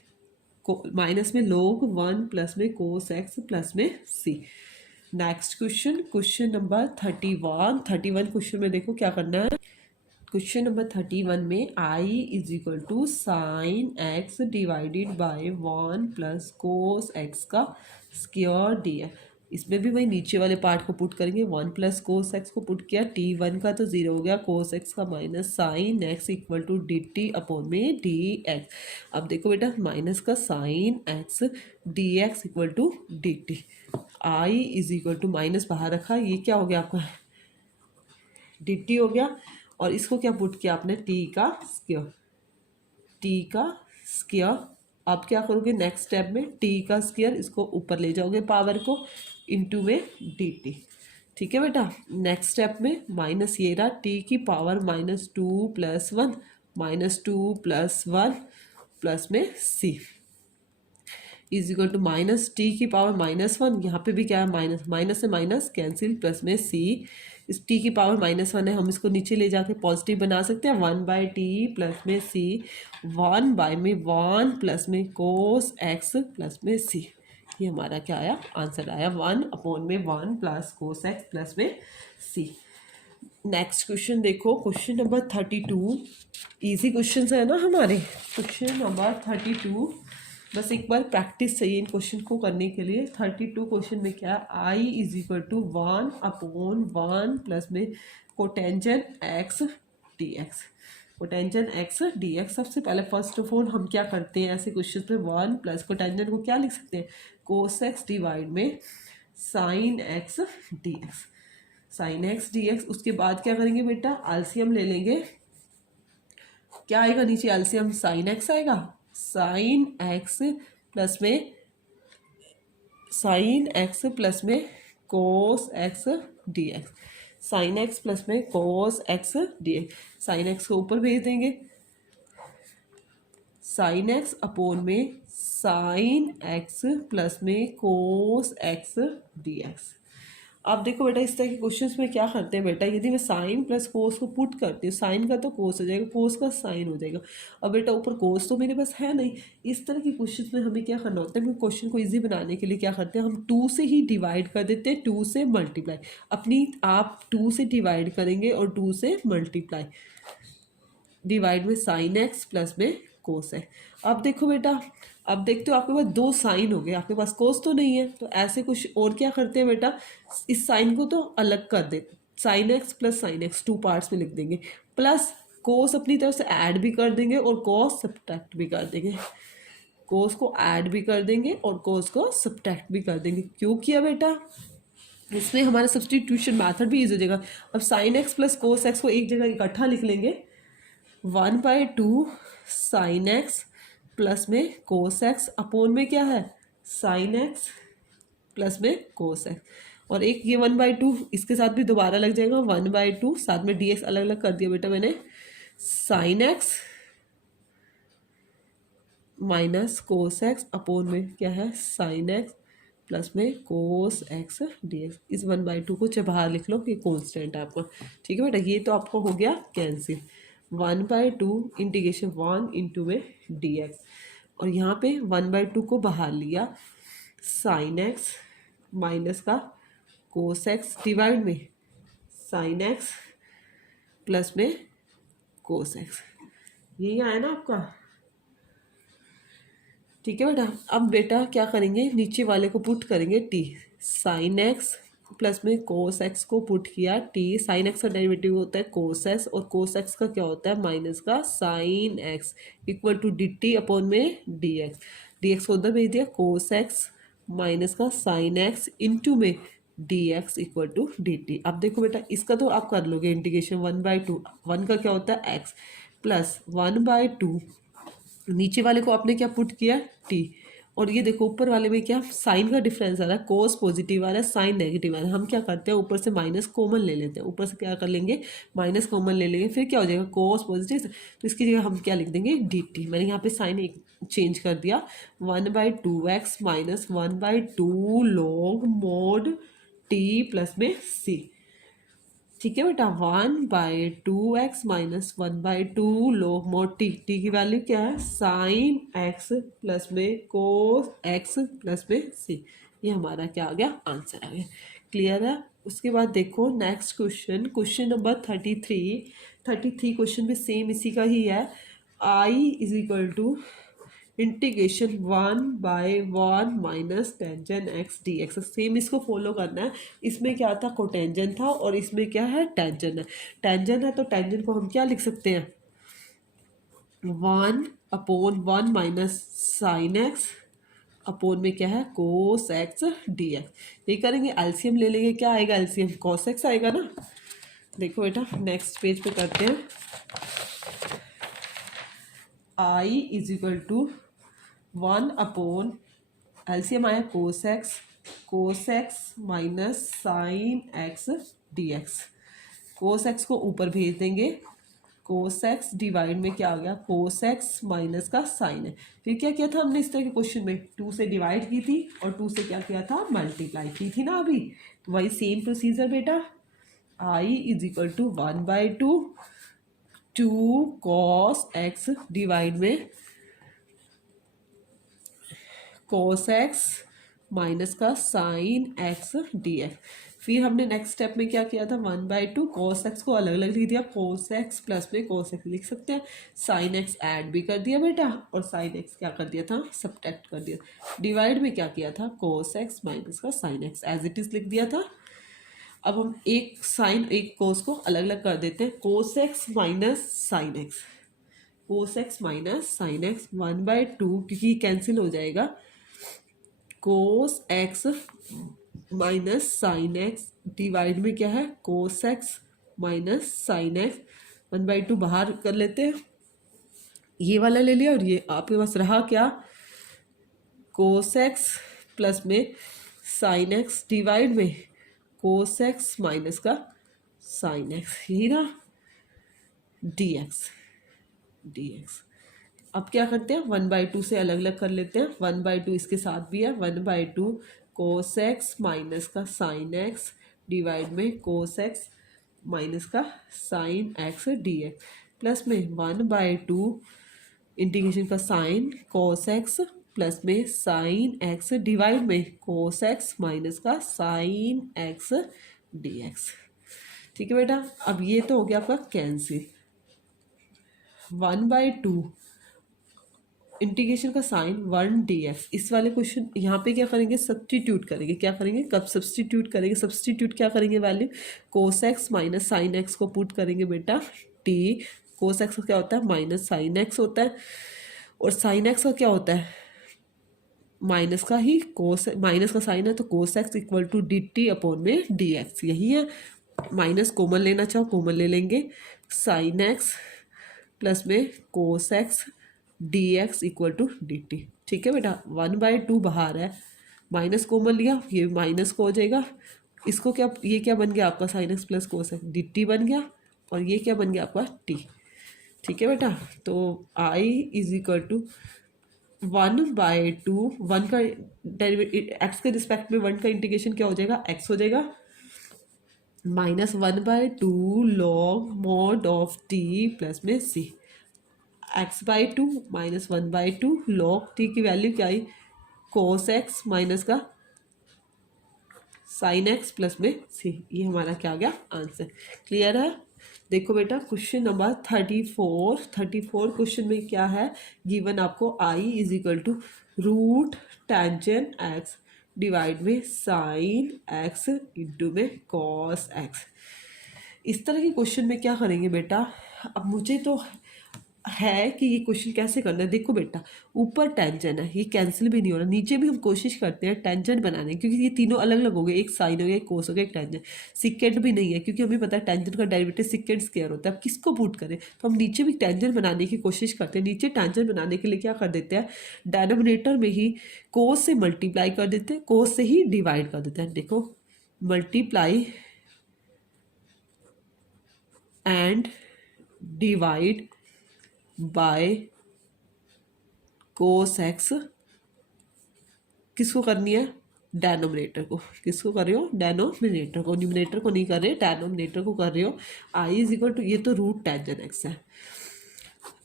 माइनस में log 1 प्लस में कोस एक्स प्लस में c. Next question number 31 question में देखो क्या करना है। क्वेश्चन नंबर 31 में I is equal to sine x divided by 1 plus cos x का स्क्वायर डी है। इसमें भी वही नीचे वाले पार्ट को पुट करेंगे, 1 प्लस कोस एक्स को पुट किया, टी 1 का तो 0 हो गया, कोस एक्स का minus sine x equal to d t upon में डी एक्स। अब देखो बेटा माइनस का sine x D x equal to d t, I is equal to minus बाहर रखा, ये क्या हो गया आपका डी टी हो गया, और इसको क्या पुट किया आपने टी का स्क्वायर। अब क्या करोगे नेक्स्ट स्टेप में टी का स्क्वायर इसको ऊपर ले जाओगे पावर को इनटू में डी टी, ठीक है बेटा। नेक्स्ट स्टेप में माइनस ये रहा टी की पावर -2 + 1 प्लस में c is equal to minus t की पावर -1, यहाँ पे भी क्या है माइनस से माइनस कैंसिल प्लस में सी, इस टी की पावर -1 है, हम इसको नीचे ले जाके पॉजिटिव बना सकते हैं, 1/t प्लस में सी 1 प्लस में कोस एक्स प्लस में सी। ये हमारा क्या आया आंसर आया 1/1 प्लस कोस एक्स प्लस में सी। नेक्स्ट क्वेश्चन देखो क्वेश्चन नंबर 32, इजी क्वेश्चन है ना हमारे। क्वेश्चन नंबर 32 बस एक बार प्रैक्टिस चाहिए इन क्वेश्चन को करने के लिए। 32 क्वेश्चन में क्या I is equal to 1/1 plus में cotangent x D x, cotangent x D x. सबसे पहले फर्स्ट ऑफ ऑल हम क्या करते हैं ऐसे क्वेश्चन में 1 प्लस कोटेंजन को क्या लिख सकते हैं कोस एक्स डिवाइड में sine x D x, sine x D x. उसके बाद क्या करेंगे बेटा एलसीएम ले लेंगे, क्या आएगा नीचे एलसीएम साइन एक्स आएगा, साइन एक्स प्लस में cos x D x, sine x plus में cos x D x. Sine x को ऊपर भेज देंगे, साइन एक्स अपॉन में साइन एक्स प्लस में कोस एक्स डी एक्स। अब देखो बेटा इस तरह के क्वेश्चंस में क्या करते हैं बेटा, यदि मैं साइन प्लस कोस को पुट करती हूँ, साइन का तो कोस हो जाएगा, कोस का साइन हो जाएगा। अब बेटा ऊपर कोस तो मेरे पास है नहीं, इस तरह के क्वेश्चंस में हमें क्या करना होता है, क्वेश्चन को इजी बनाने के लिए क्या करते हैं हम 2 से ही डिवाइड कर देते हैं, 2 से मल्टीप्लाई। अपनी आप 2 से डिवाइड करेंगे और 2 से मल्टीप्लाई, डिवाइड में साइन एक्स प्लस में कोस है। अब देखो बेटा अब देखते हो आपके पास 2 साइन हो गए, आपके पास कोस तो नहीं है, तो ऐसे कुछ और क्या करते हैं बेटा इस साइन को तो अलग कर दे, sine x plus sine x 2 parts में लिख देंगे, प्लस कोस अपनी तरफ से ऐड भी कर देंगे और कोस सब्ट्रैक्ट भी कर देंगे, कोस को ऐड भी कर देंगे और कोस को सब्ट्रैक्ट भी कर देंगे। क्यों किया बेटा इसमें हमारा सब्सटीट्यूशन मैथड भी यूज हो जाएगा। अब sign x plus cos x को एक जगह इकट्ठा लिख लेंगे, 1/2 साइन एक्स प्लस में कोस एक्स अपोन में क्या है साइन एक्स प्लस में कोस एक्स, और एक ये 1/2 इसके साथ भी दोबारा लग जाएगा 1/2, साथ में डी एक्स अलग अलग कर दिया बेटा मैंने, sine x minus cos x upon में क्या है साइन एक्स प्लस में कोस एक्स डी एक्स। इस 1/2 को चाहे बाहर लिख लो कि कॉन्स्टेंट है आपका, ठीक है बेटा। ये तो आपको हो गया कैंसिल, 1/2 इंटीग्रेशन 1 इंटू में डी एक्स, और यहाँ पे 1/2 को बाहर लिया, साइन एक्स माइनस का कोस एक्स डिवाइड में साइन एक्स प्लस में कोस एक्स, यही आया ना आपका, ठीक है बेटा। अब बेटा क्या करेंगे, नीचे वाले को पुट करेंगे टी, साइन एक्स प्लस में कोस एक्स को पुट किया टी, साइन एक्स का डेरिवेटिव होता है कोस एक्स, और कोस एक्स का क्या होता है माइनस का sine x, equal to d t upon में डी एक्स, डी एक्स को उधर भेज दिया, कोस एक्स माइनस का साइन एक्स इंटू में d x equal to d t. अब देखो बेटा इसका तो आप कर लोगे इंटीग्रेशन 1/2, 1 का क्या होता है एक्स प्लस 1/2, नीचे वाले को आपने क्या पुट किया टी, और ये देखो ऊपर वाले में क्या साइन का डिफरेंस आ रहा है, कोस पॉजिटिव आ रहा है साइन नेगेटिव आ रहा है, हम क्या करते हैं ऊपर से माइनस कॉमन ले लेते हैं, ऊपर से क्या कर लेंगे माइनस कॉमन ले लेंगे, फिर क्या हो जाएगा कोस पॉजिटिव, तो इसकी जगह हम क्या लिख देंगे डी टी, मैंने यहाँ पे साइन एक चेंज कर दिया, 1/2x minus 1/2 log mode T plus में सी, ठीक है बेटा, 1/2x minus 1/2 log mod T, t की वैल्यू क्या है साइन एक्स प्लस में कोस एक्स प्लस में सी, ये हमारा क्या आ गया आंसर आ गया, क्लियर है। उसके बाद देखो next question, question number 33 question भी सेम इसी का ही है, आई is equal to integration 1/1 minus tangent x D x, same इसको फॉलो करना है। इसमें क्या था कोटेंजन था, और इसमें क्या है टेंजन है, टेंजन है तो टेंजन को हम क्या लिख सकते हैं 1/1 माइनस साइन एक्स अपोन में क्या है कोस एक्स डी एक्स, ये करेंगे एलसीएम ले लेंगे, क्या आएगा एलसीएम कोस एक्स आएगा ना। देखो बेटा नेक्स्ट पेज पे करते हैं, आई इज इक्वल टू 1 एलसीएम आया कोस x minus sine x D x, cos x को ऊपर भेज देंगे, कोस एक्स डिवाइड में क्या आ गया कोस एक्स माइनस का साइन है, फिर क्या किया था हमने इस तरह के क्वेश्चन में 2 से डिवाइड की थी और 2 से क्या किया था मल्टीप्लाई की थी ना अभी, तो वही सेम प्रोसीजर बेटा, I is equal to 1/2 2 cos x divide में कोस एक्स माइनस का साइन एक्स डी एक्स, फिर हमने नेक्स्ट स्टेप में क्या किया था 1/2 कोस एक्स को अलग अलग लिख दिया, कोस एक्स प्लस में कोस एक्स लिख सकते हैं, साइन एक्स ऐड भी कर दिया बेटा, और साइन एक्स क्या कर दिया था सब्ट्रैक्ट कर दिया, डिवाइड में क्या किया था कोस एक्स माइनस का sine x as it is लिख दिया था। अब हम एक साइन एक कोस को अलग अलग कर देते हैं, कोस x minus sine x, cos x minus sine x 1/2 क्योंकि कैंसिल हो जाएगा, कोस x minus sine x divide में क्या है कोस एक्स माइनस साइन एक्स, 1/2 बाहर कर लेते हैं, ये वाला ले लिया, और ये आपके पास रहा क्या कोस एक्स प्लस में साइन एक्स डिवाइड में कोस एक्स माइनस का साइन एक्स, यही ना डी एक्स। अब क्या करते हैं 1/2 से अलग अलग कर लेते हैं, 1/2 इसके साथ भी है, 1/2 कोस एक्स माइनस का साइन एक्स डिवाइड में कोस एक्स माइनस का sine x D x, plus में 1/2 इंटीग्रेशन का साइन कोस एक्स प्लस में साइन एक्स डिवाइड में कोस एक्स माइनस का साइन एक्स डी एक्स, ठीक है बेटा। अब ये तो हो गया आपका कैंसिल, 1/2 इंटीग्रेशन का साइन 1 डी एक्स, इस वाले क्वेश्चन यहाँ पे क्या करेंगे सब्सटीट्यूट करेंगे, क्या करेंगे कब सब्सटीट्यूट करेंगे, सब्सटीट्यूट क्या करेंगे वैल्यू कोस एक्स माइनस साइन एक्स को पुट करेंगे बेटा टी, कोस एक्स का क्या होता है माइनस साइन एक्स होता है, और साइन एक्स का क्या होता है माइनस का ही कोस, माइनस का साइन है तो cos x equal to d t upon में डी एक्स, यही है। माइनस कॉमन लेना चाहो कॉमन ले लेंगे, साइन एक्स प्लस में cos x D x equal to d t. ठीक है बेटा, 1/2 बाहर है, माइनस कॉमन लिया, ये माइनस को हो जाएगा, इसको क्या, ये क्या बन गया आपका sign x plus cos x D T बन गया, और ये क्या बन गया आपका टी। ठीक है बेटा, तो आई इज इक्वल टू 1/2, वन का एक्स के रिस्पेक्ट में वन का इंटीग्रेशन क्या हो जाएगा, एक्स हो जाएगा, -1/2 log mod of t plus में सी, x/2 -1/2 लॉग टी की वैल्यू क्या आई, कोस एक्स माइनस का साइन एक्स प्लस में सी, ये हमारा क्या आ गया आंसर। क्लियर है। देखो बेटा क्वेश्चन नंबर 34 क्वेश्चन में क्या है, गिवन आपको I is equal to root tangent x divide में साइन एक्स इंटू में कॉस एक्स। इस तरह के क्वेश्चन में क्या करेंगे बेटा, अब मुझे तो है कि ये क्वेश्चन कैसे करना है। देखो बेटा, ऊपर टेंजेंट है, ये कैंसिल भी नहीं हो रहा, नीचे भी हम कोशिश करते हैं टेंजेंट बनाने की, क्योंकि ये तीनों अलग अलग हो गए, एक साइन हो गया, एक कोस हो गया, एक टेंजेंट। सिकेंड भी नहीं है, क्योंकि हमें पता है टेंजेंट का डेरिवेटिव सिकेंड स्क्वायर होता है। अब किसको पुट करें, तो हम नीचे भी टेंजेंट बनाने की कोशिश करते हैं। नीचे टेंजेंट बनाने के लिए क्या कर देते हैं, डेनोमिनेटर में ही कोस से मल्टीप्लाई कर देते हैं, कोस से ही डिवाइड कर देते हैं। देखो, multiply and divide by cos x, किसको करनी है, डेनोमिनेटर को। किसको कर रहे हो, डेनोमिनेटर को, न्यूमिनेटर को नहीं कर रहे, डेनोमिनेटर को कर रहे हो। आई इज इक्वल टू, ये तो रूट टेंजेंट एक्स है,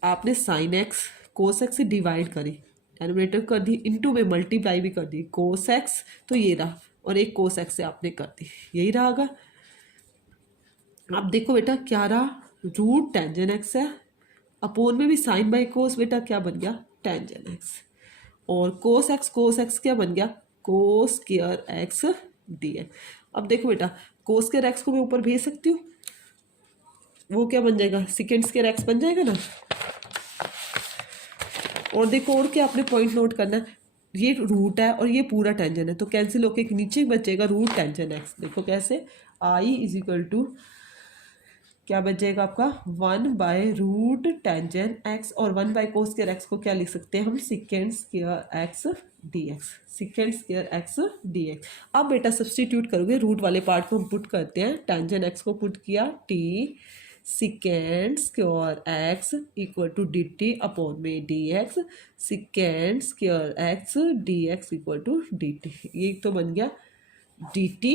आपने साइन एक्स कोस एक्स से डिवाइड करी, डेनोमिनेटर कर दी, इनटू में मल्टीप्लाई भी कर दी, कोस एक्स तो ये रहा, और एक कोस एक्स से आपने कर दी, यही रहा। अब देखो बेटा क्या रहा, रूट टेंजेंट एक्स है, अपोन में भी साइन बाई कोस, बेटा क्या बन गया, टेंजेंट एक्स, और कोस एक्स क्या बन गया, cos square x D x. अब देखो बेटा, कोस स्क्वायर एक्स को मैं ऊपर भेज सकती हूँ, वो क्या बन जाएगा, सेकेंड स्क्वायर एक्स बन जाएगा ना। और देखो, और क्या आपने पॉइंट नोट करना है, ये रूट है और ये पूरा टेंजेंट है, तो कैंसिल होके नीचे बचेगा रूट टेंजेंट एक्स। देखो कैसे, आई इज इक्वल टू क्या बच जाएगा आपका, 1/रूट टेंजेंट एक्स, और 1/कोस स्क्वायर एक्स को क्या लिख सकते हैं हम, second square x D x, second square x D x. अब बेटा सब्सटीट्यूट करोगे, रूट वाले पार्ट को हम पुट करते हैं, टेंजेंट एक्स को पुट किया, t second square x equal to d t upon में d x, second square x D x equal to d t, ये तो बन गया डी टी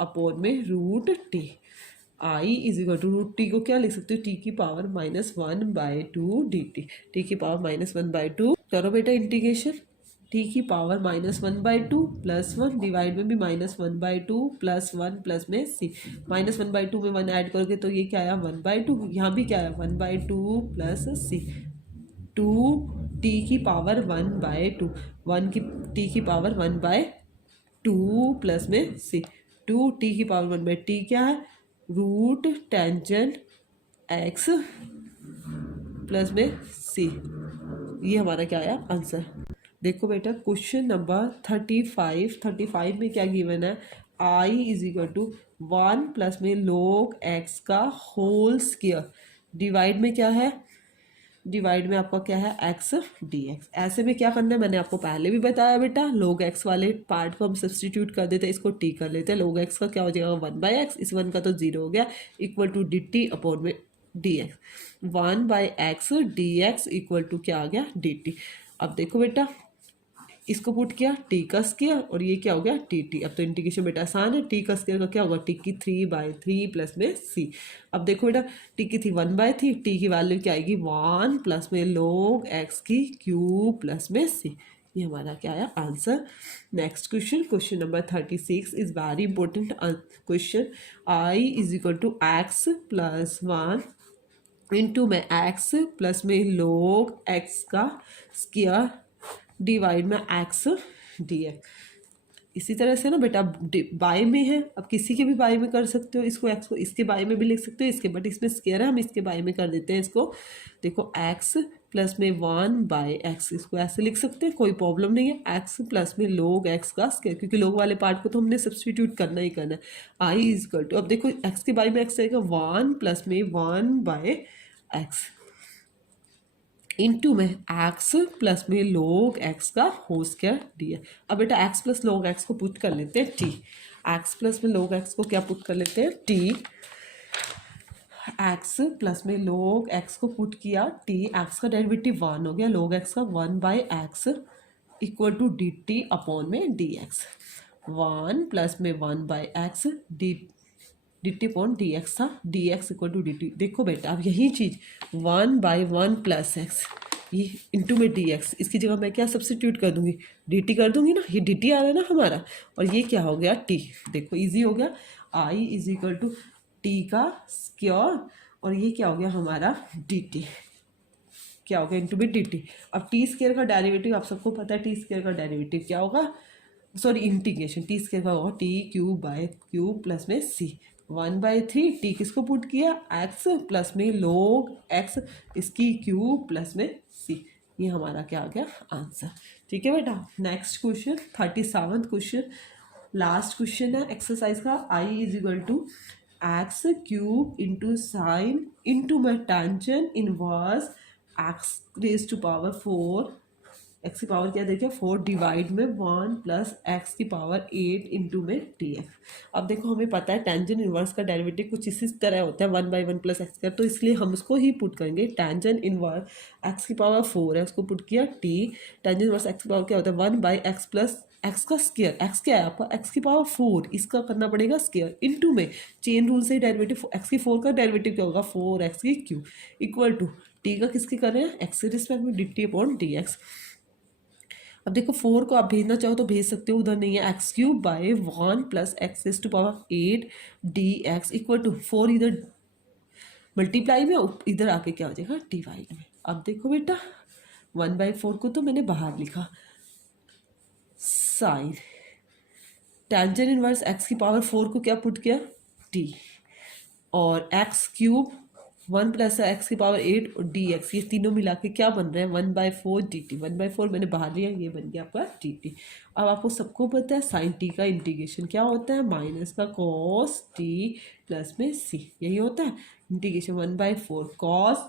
अपॉन में root t. I is equal to root t को क्या लिख सकते हो, टी की पावर -1/2 डी टी, टी की पावर -1/2, करो बेटा इंटीग्रेशन, टी की पावर -1/2 +1 डिवाइड में भी -1/2 +1 प्लस में सी, -1/2 में 1 ऐड करोगे तो ये क्या आया 1/2, यहाँ भी क्या आया 1/2 प्लस सी, 2 टी की पावर 1/2, 1 की टी की पावर 1/2 प्लस में सी, 2 टी की पावर 1/टी क्या है, रूट टेंजेंट एक्स प्लस में सी, ये हमारा क्या आया आंसर। देखो बेटा क्वेश्चन नंबर 35 में क्या गिवन है, आई इज इक्वल टू 1 प्लस में log एक्स का होल स्क्वायर, डिवाइड में क्या है, डिवाइड में आपका क्या है एक्स डी एक्स। ऐसे में क्या करना है, मैंने आपको पहले भी बताया बेटा, log एक्स वाले पार्ट को हम सब्सटीट्यूट कर देते हैं, इसको टी कर लेते हैं, log एक्स का क्या हो जाएगा 1/x, इस 1 का तो 0 हो गया, equal to d t upon में d x, 1/x d x equal to क्या आ गया डी टी। अब देखो बेटा, इसको पुट किया, टी का स्क्वायर, और ये क्या हो गया टी टी। अब तो इंटीग्रेशन बेटा आसान है, टी का स्क्वायर का क्या होगा, टी की 3/3 प्लस में सी। अब देखो बेटा, टी की थी 1/3, टी की वैल्यू क्या आएगी 1 प्लस में log एक्स की क्यूब प्लस में सी, ये हमारा क्या आया answer. Next question, question number 36 is very important question, I is equal to x plus 1 into में एक्स प्लस में log एक्स का स्क्वायर डिवाइड में एक्स डी एक्स। इसी तरह से ना बेटा बाय में है, अब किसी के भी बाय में कर सकते हो इसको, एक्स को इसके बाय में भी लिख सकते हो इसके, बट इसमें स्क्वायर है हम इसके बाय में कर देते हैं इसको। देखो एक्स प्लस में 1/x, इसको ऐसे लिख सकते हैं, कोई प्रॉब्लम नहीं है। एक्स प्लस में log x का स्क्वायर, क्योंकि log वाले पार्ट को तो हमने सब्सटीट्यूट करना ही करना है। आई इज इक्वल टू, अब देखो x के बाय में x आएगा 1 प्लस में 1/x इंटू में x प्लस में log x का होल स्क्वायर दिया। अब बेटा x प्लस log x को पुट कर लेते हैं t, x प्लस में log x को क्या पुट कर लेते हैं t, x प्लस में log x को पुट किया t, x का डेरिवेटिव 1 हो गया, log x का 1/x equal to d t upon में डी एक्स, 1 प्लस में 1/x d t upon d x था, d x equal to d t. देखो बेटा अब यही चीज़ 1/1 प्लस एक्स ये इंटू में डी एक्स, इसकी जगह मैं क्या सब्सटीट्यूट कर दूंगी, डी टी कर दूंगी ना, ये डी टी आ रहा है ना हमारा, और ये क्या हो गया टी। देखो इजी हो गया, आई इज इक्वल टू टी का स्क्वायर, और ये क्या हो गया हमारा डी टी, क्या होगा इंटू में डी टी। अब टी स्क्वायर का डेरिवेटिव आप सबको पता है, टी स्क्वायर का डेरिवेटिव क्या होगा, सॉरी इंटीग्रेशन, टी स्क्वायर का होगा T cube by cube plus में सी 1/3, टी किसको पुट किया एक्स प्लस में log x इसकी क्यूब प्लस में सी, ये हमारा क्या आ गया आंसर। ठीक है बेटा, नेक्स्ट क्वेश्चन 37वां क्वेश्चन, लास्ट क्वेश्चन है एक्सरसाइज का। I is equal to x cube into sine into में tangent inverse x raise to power 4, x की पावर क्या देखिए 4 डिवाइड में 1 प्लस एक्स की पावर 8 इंटू में डी एक्स। अब देखो हमें पता है टेंजेंट इनवर्स का डेरिवेटिव कुछ इसी तरह होता है 1/1 प्लस एक्स का, तो इसलिए हम उसको ही पुट करेंगे। टेंजेंट इनवर्स एक्स की पावर 4 है, उसको पुट किया टी, टेंजेंट इनवर्स एक्स की पावर क्या होता है 1/x प्लस एक्स का स्क्वायर, एक्स क्या है आपका एक्स की पावर 4, इसका करना पड़ेगा स्क्वायर इंटू में चेन रूल से डेरिवेटिव एक्स की 4 का डेरिवेटिव क्या होगा 4x की क्यूब इक्वल टू टी का किसके कर रहे हैं एक्स के रिस्पेक्ट में d t upon d x. अब देखो 4 को आप भेजना चाहो तो भेज सकते हो, उधर नहीं है, x cube by 1 plus x raise to power 8 d x equal to 4 इधर मल्टीप्लाई में, इधर आके क्या हो जाएगा डिवाइड में। अब देखो बेटा 1/4 को तो मैंने बाहर लिखा, साइन टेंजेंट इनवर्स एक्स की पावर 4 को क्या पुट किया टी, और एक्स क्यूब 1 प्लस एक्स की पावर 8 और डी एक्स, ये तीनों मिला के क्या बन रहे हैं 1/4 डी टी, 1/4 मैंने बाहर लिया, ये बन गया आपका डी टी। अब आपको सबको पता है साइन टी का इंटीग्रेशन क्या होता है माइनस का कॉस टी प्लस में सी, यही होता है इंटीग्रेशन 1/4 कॉस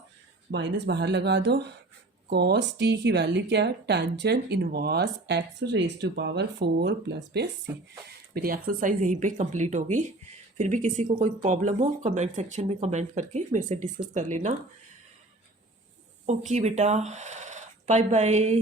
माइनस बाहर लगा दो, कॉस टी की वैल्यू क्या है tangent inverse x raise to power 4 plus में सी। मेरी एक्सरसाइज यहीं पे कंप्लीट होगी। फिर भी किसी को कोई प्रॉब्लम हो कमेंट सेक्शन में कमेंट करके मेरे से डिस्कस कर लेना। ओके बेटा, बाय बाय।